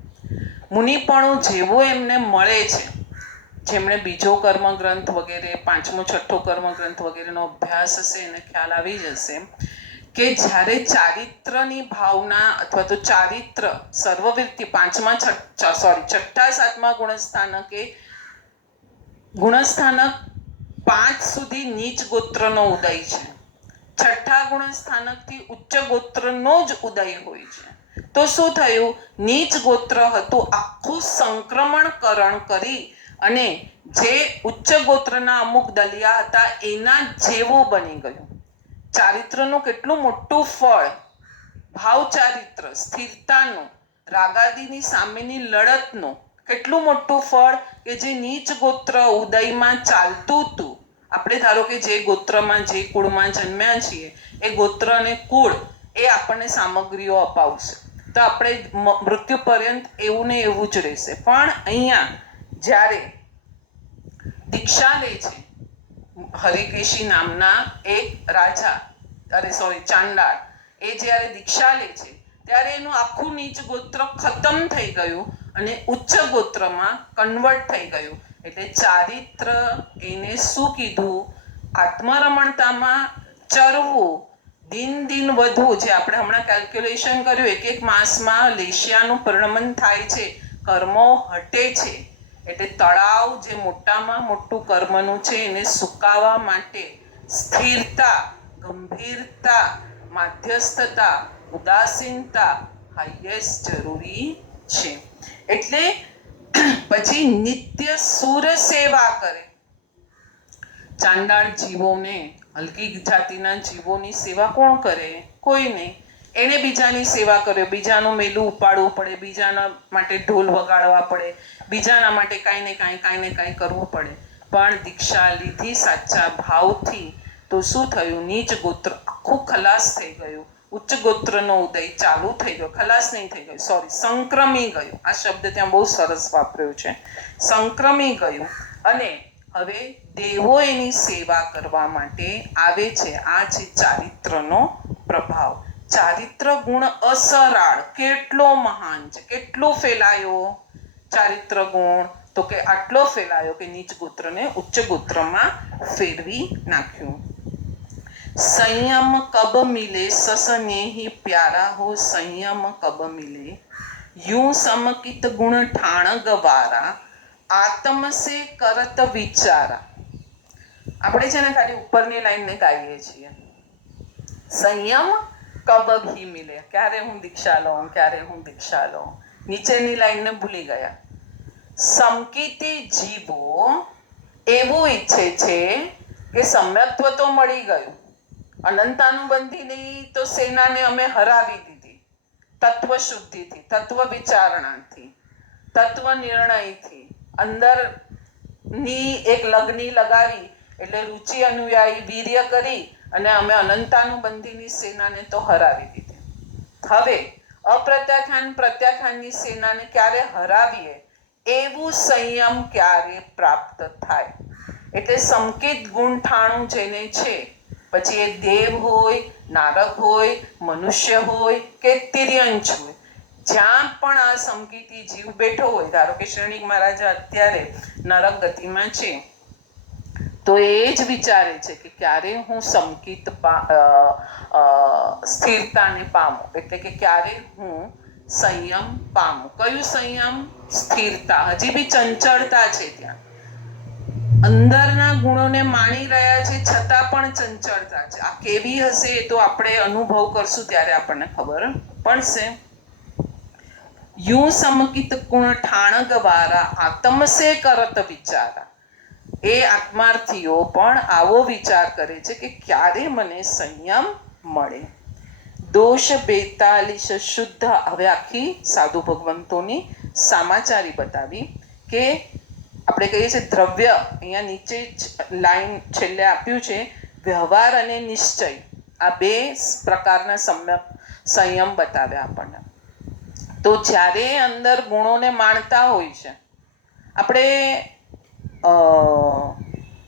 મુનિપણું જેવું એમને મળે છે, જેમણે બીજો કર્મગ્રંથ વગેરે, 5મો 6ઠ્ઠો કર્મગ્રંથ વગેરેનો અભ્યાસ હશે એને ખ્યાલ આવી જશે કે જ્યારે ચારિત્રની ભાવના અથવા તો ચારિત્ર સર્વવૃત્તિ 6ઠ્ઠા 7મા ગુણસ્થાનકે ગુણસ્થાનક 5 સુધી નીચ ગોત્રનો ઉદય છે. 6ઠ્ઠા ગુણસ્થાનકથી ઉચ્ચ ગોત્રનો જ ઉદય હોય છે. તો શું થયું? નીચ ગોત્ર હતું, આખું સંક્રમણકરણ કરી અને જે ઉચ્ચ ગોત્રના અમુક દલિયા હતા એના જેવું બની ગયું. ચારિત્રનું કેટલું મોટું ફળ, ભાવ ચારિત્ર, સ્થિરતાનું, રાગાદીની સામેની લડતનું કેટલું મોટું ફળ કે જે નીચ ગોત્ર ઉદયમાં ચાલતું હતું. આપણે ધારો કે જે ગોત્રમાં, જે કુળમાં જન્મ્યા છીએ, એ ગોત્ર અને કુળ એ આપણને સામગ્રીઓ અપાવશે, તો આપણે મૃત્યુ પર્યંત એવું ને એવું જ રહેશે. પણ અહીંયા જ્યારે દીક્ષા લે છે હરિકેશી નામના એક રાજા, ચાંડાળ, એ જ્યારે દીક્ષા લે છે ત્યારે એનું આખું નીચ ગોત્ર ખતમ થઈ ગયું અને ઉચ્ચ ગોત્રમાં કન્વર્ટ થઈ ગયું. એટલે ચારિત્ર એને શું કીધું? આત્મરમણતામાં ચરવું, દિન વધવું. જે આપણે હમણાં કેલ્ક્યુલેશન કર્યું, એક માસમાં લેશિયાનું પરિણમન થાય છે, કર્મો હટે છે. એટલે તળાવ જે મોટામાં મોટું કર્મનું છે એને સુકાવા માટે સ્થિરતા, ગંભીરતા, માધ્યસ્થતા, ઉદાસીનતા હાઈએસ્ટ જરૂરી છે. એટલે પછી નિત્ય સૂર સેવા કરે. ચાંડાળ જીવોને, હલકી જાતિના જીવોની સેવા કોણ કરે? કોઈ નહીં. એને બીજાની સેવા કર્યો, બીજાનું મેલું ઉપાડવું પડે, બીજાના માટે ઢોલ વગાડવા પડે, બીજાના માટે કાંઈ ને કાંઈ કરવું પડે. પણ દીક્ષા લીધી સાચા ભાવથી તો શું થયું? નીચ ગોત્ર આખું ખલાસ થઈ ગયું, ઉચ્ચ ગોત્રનો ઉદય ચાલુ થઈ ગયો. ખલાસ નહીં થઈ ગયું, સોરી, સંક્રમી ગયું. આ શબ્દ ત્યાં બહુ સરસ વાપર્યો છે, સંક્રમી ગયું. અને હવે દેવો એની સેવા કરવા માટે આવે છે. આ છે ચારિત્રનો પ્રભાવ. ચારિત્ર ગુણ અસરાળ કેટલો મહાન છે, કેટલો ફેલાયો ચારિત્ર ગુણ? તો કે આટલો ફેલાયો કે નીચ ગોત્રને ઉચ્ચ ગોત્રમાં ફેરવી નાખ્યું. સંયમ કબ મિલે સસનેહી પ્યારા હો, સંયમ કબ મિલે यूं समकित गुण ठाण गवारा આત્મ સે કરત વિચારા. આપણે છે ને ખાલી ઉપરની લાઈનને ગાઈએ છીએ. સંયમ કબ ભી મિલે, ક્યારે હું દીક્ષા લઉં, ક્યારે હું દીક્ષા લઉં. નીચેની લાઈનને ભૂલી ગયા. સમકિતી જીવો એવું ઈચ્છે છે કે સમ્યક્ત્વ તો મળી ગયું, અનંતાનુબંધીની તો સેનાને અમે હરાવી દીધી, તત્વ શુદ્ધિથી, તત્વ વિચારણાથી, તત્વ નિર્ણયથી, અંદરની એક લગ્ની લગાવી એટલે રુચિ અનુયાયી વીર્ય કરી અને અમે અનંતાનુબંધીની સેનાને તો હરાવી દીધી. હવે અપ્રત્યાખ્યાન પ્રત્યાખ્યાનની સેનાને ક્યારે હરાવીએ એવું સંયમ ક્યારે પ્રાપ્ત થાય. એટલે સંકેત ગુણઠાણું જેને છે, પછી એ દેવ હોય, નારક હોય, મનુષ્ય હોય કે તિર્યંચ હોય, જ્યાં પણ આ સંકિતી જીવ બેઠો હોય, ધારો કે શ્રેણીક મહારાજા અત્યારે નરક ગતિમાં છે, તો એ જ વિચારે છે કે ક્યારે હું સંકિત સ્થિરતાને પામું, એટલે કે ક્યારે હું સંયમ પામું. કયું સંયમ? સ્થિરતા. હજી બી ચંચળતા છે ત્યાં, અંદરના ગુણોને માણી રહ્યા છે છતાં પણ ચંચળતા છે. આ કેવી હશે એ તો આપણે અનુભવ કરશું ત્યારે આપણને ખબર પડશે. यूं समकित गुण ठाण गवारा आत्म से करत विचारा. એ આત્માર્થીઓ પણ આવો વિચાર કરે છે કે ક્યારે મને સંયમ મળે. દોષ 42 શુદ્ધ. હવે આખી સાધુ ભગવંતોની સામાચારી બતાવી કે આપણે કહીએ છીએ દ્રવ્ય, અહીંયા નીચે જ લાઈન છેલ્લે આપ્યું છે, વ્યવહાર અને નિશ્ચય, આ બે પ્રકારના સંયમ બતાવ્યા આપણને. તો જ્યારે અંદર ગુણોને માણતા હોય છે, આપણે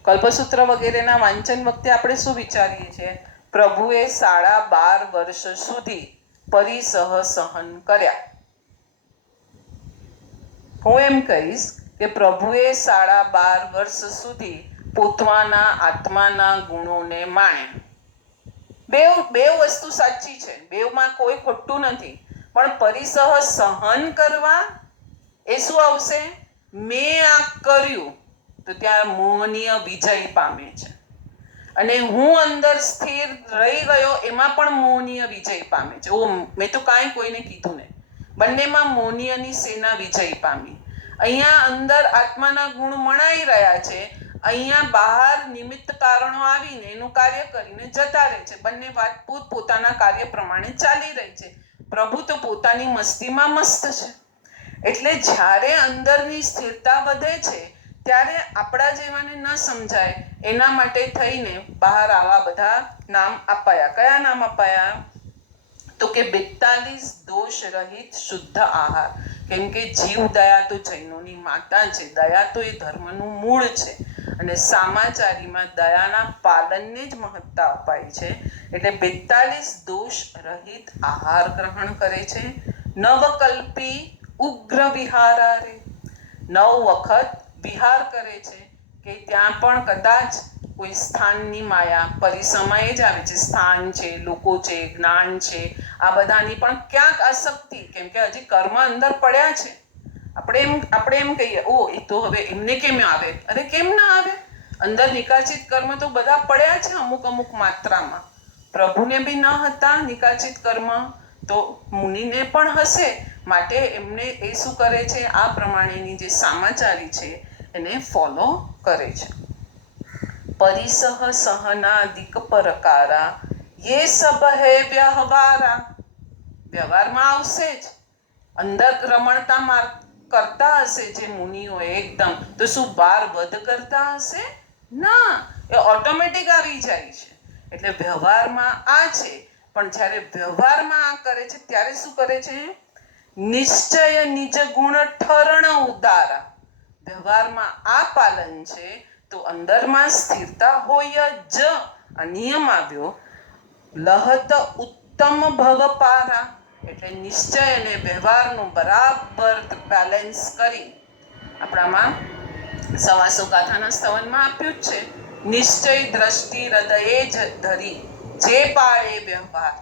કલ્પસૂત્ર વગેરેના વાંચન વખતે આપણે શું વિચારીએ છીએ? પ્રભુએ 12.5 વર્ષ સુધી પરિસહ સહન કર્યા. હું એમ કહીશ કે પ્રભુએ 12.5 વર્ષ સુધી પોતાના આત્માના ગુણોને માણ્યા. બે વસ્તુ સાચી છે, બેમાં કોઈ ખોટું નથી, પણ પરિસહ સહન કરવા એ શું આવશે? મેં આ કર્યું, તો ત્યાં મોહનીય વિજય પામે છે, અને હું અંદર સ્થિર રહી ગયો એમાં પણ મોહનીય વિજય પામે છે. મેં તો કાંઈ કોઈને કીધું નહીં, બંનેમાં મોહનીયની સેના વિજય પામી. અહીંયા અંદર આત્માના ગુણ મણાઈ રહ્યા છે, અહીંયા બહાર નિમિત્ત કારણો આવીને એનું કાર્ય કરીને જતા રહે છે. બંને વાત પોતાના કાર્ય પ્રમાણે ચાલી રહી છે. પ્રભુ તો પોતાની મસ્તીમાં મસ્ત છે. એટલે જ્યારે અંદરની સ્થિરતા વધે છે ત્યારે આપણા જેવાને ન સમજાય એના માટે થઈને બહાર આવા બધા નામ અપાયા. કયા નામ અપાયા? તો કે 42 દોષ રહિત શુદ્ધ આહાર. કેમ કે જીવ દયા તો જૈનોની માતા છે, દયા તો એ ધર્મનું મૂળ છે, અને સામાચારીમાં દયાના પાલનને જ મહત્તા અપાય છે. એટલે 42 દોષ રહિત આહાર ગ્રહણ કરે છે. નવકલ્પી ઉગ્ર વિહારારે, 9 વખત વિહાર કરે છે કે ત્યાં પણ કદાચ કોઈ સ્થાનની માયા, પરિસમય જ આવે છે, સ્થાન છે, લોકો છે, જ્ઞાન છે, આ બધાની પણ ક્યાંક આસક્તિ, કેમ કે હજી કર્મ અંદર પડ્યા છે. આપણે એમ કહીએ, ઓ એ તો હવે એમને કેમ આવે? અરે કેમ ના આવે? અંદર નિકાચિત કર્મ તો બધા પડ્યા છે અમુક અમુક માત્રામાં. પ્રભુને બી ન હતા નિકાચિત કર્મ, તો મુનિને પણ હશે. માટે એમને એ શું કરે છે? આ પ્રમાણેની જે સામાચારી છે એને ફોલો કરે છે. પરિસહ સહનાદિક પરકારા ये सब है व्यवहारा. વ્યવહારમાં આવશે જ. અંદર રમણતા કરતા હશે જે મુનિઓ એકદમ, તો શું બાર વધ કરતા હશે? ના, એ ઓટોમેટિક આવી જાય છે. એટલે વ્યવહારમાં આ છે, પણ જ્યારે વ્યવહારમાં આ કરે છે ત્યારે શું કરે છે? નિશ્ચય નિજ ગુણ ઠરણ ઉદારા. વ્યવહારમાં આ પાલન છે તો અંદરમાં સ્થિરતા હોય જ. આ નિયમ આવ્યો લહત ઉત્તમ ભવ પારા. એટલે નિશ્ચય અને વ્યવહારનું બરાબર બેલેન્સ કરી આપણામાં સવાસો ગાથાના સ્તવનમાં આપ્યું જ છે. નિશ્ચય દ્રષ્ટિ હૃદયે જ ધરી જે પાળે વ્યવહાર,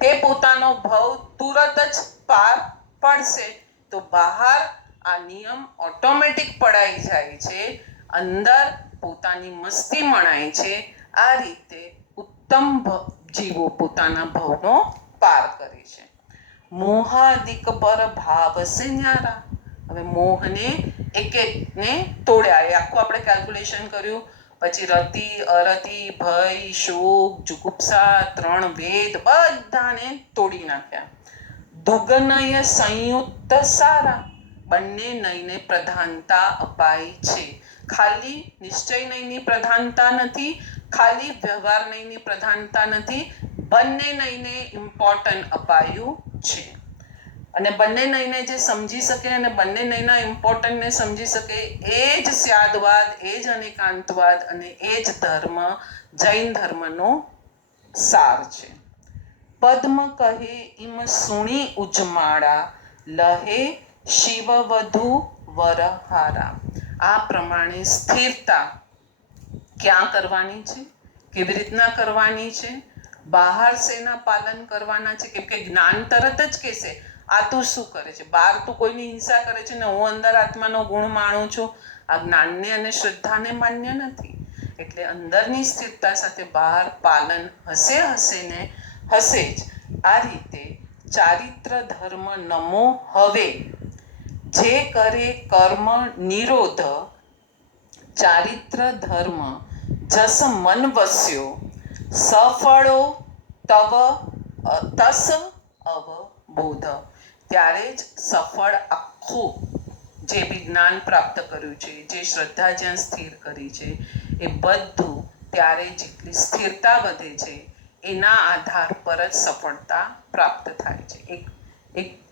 તે પોતાનો ભવ તુરત જ પાર પડશે તો બહાર આ નિયમ ઓટોમેટિક પડાઈ જાય છે, અંદર પોતાની મસ્તી મણાય છે. આ રીતે ઉત્તમ જીવો પોતાના ભવનો પાર કરે છે. મોહાદિક પર ભાવ સે ન્યારા. હવે મોહને એક એકને તોડ્યા. એ આખું આપણે કેલ્ક્યુલેશન કર્યું. પછી રતિ, અરતિ, ભય, શોક, જુગુપ્સા, 3 વેદ બધાને તોડી નાખ્યા. દુગનય સંયુક્ત સારા. બંને નયને પ્રધાનતા અપાઈ છે. ખાલી નિશ્ચય નયની પ્રધાનતા નથી, ખાલી વ્યવહાર નયની પ્રધાનતા નથી, બંને નયને ઇમ્પોર્ટન્ટ અપાયું છે. અને બંને નયને જે સમજી શકે અને બંને નયના ઇમ્પોર્ટન્ટને સમજી શકે એ જ સ્યાદવાદ, એ જ અનેકાંતવાદ અને એ જ ધર્મ, જૈન ધર્મનો સાર છે. પદ્મ કહે ઇમ સુણી ઉજમાળા, લહે શિવ વધુ વરહારા. આ પ્રમાણે સ્થિરતા ક્યાં કરવાની છે, કેવી રીતના કરવાની છે, બહાર શેના પાલન કરવાના છે. કેમ કે જ્ઞાન તરત જ કહેશે આ તું શું કરે છે. બહાર તું કોઈની હિંસા કરે છે ને હું અંદર આત્માનો ગુણ માણું છું. આ જ્ઞાનને અને શ્રદ્ધાને માન્ય નથી. એટલે અંદરની સ્થિરતા સાથે બહાર પાલન હશે ને હશે જ. આ રીતે ચારિત્ર ધર્મ નમો હવે, જે કરે કર્મ નિરોધ, ચારિત્ર ધર્મ જસ મન વસ્યો, સફળો તવ તસ અવબોધ. ત્યારે જ સફળ આખું જે બી જ્ઞાન પ્રાપ્ત કર્યું છે, જે શ્રદ્ધા જ્યાં સ્થિર કરી છે, એ બધું ત્યારે જેટલી સ્થિરતા વધે છે એના આધાર પર જ સફળતા પ્રાપ્ત થાય છે.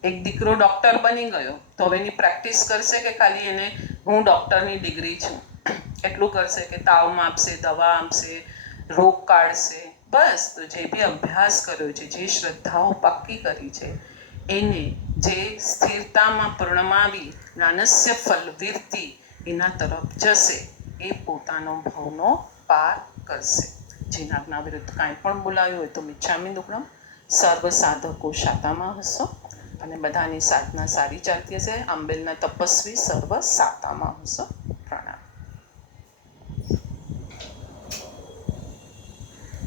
એક દીકરો ડૉક્ટર બની ગયો તો હવે એની પ્રેક્ટિસ કરશે કે ખાલી એને હું ડૉક્ટરની ડિગ્રી છું એટલું કરશે કે તાવ માપશે, દવા આપશે, રોગ કાઢશે, બસ. તો જે બી અભ્યાસ કર્યો છે, જે શ્રદ્ધાઓ પાક્કી કરી છે, એને જે સ્થિરતામાં પ્રણમાવી જ્ઞાનસ્ય ફલવીર્તિ એના તરફ જશે એ પોતાનો ભવનો પાર કરશે. જેના આજ્ઞા વિરુદ્ધ કાંઈ પણ બોલાયું હોય તો મિચ્છામિ દુક્કડમ. સર્વ સાધકો શાતામાં હશો અને બધાની સાધના સારી ચાલતી હશે. આંબેલના તપસ્વી સર્વ સાતામાં હશો.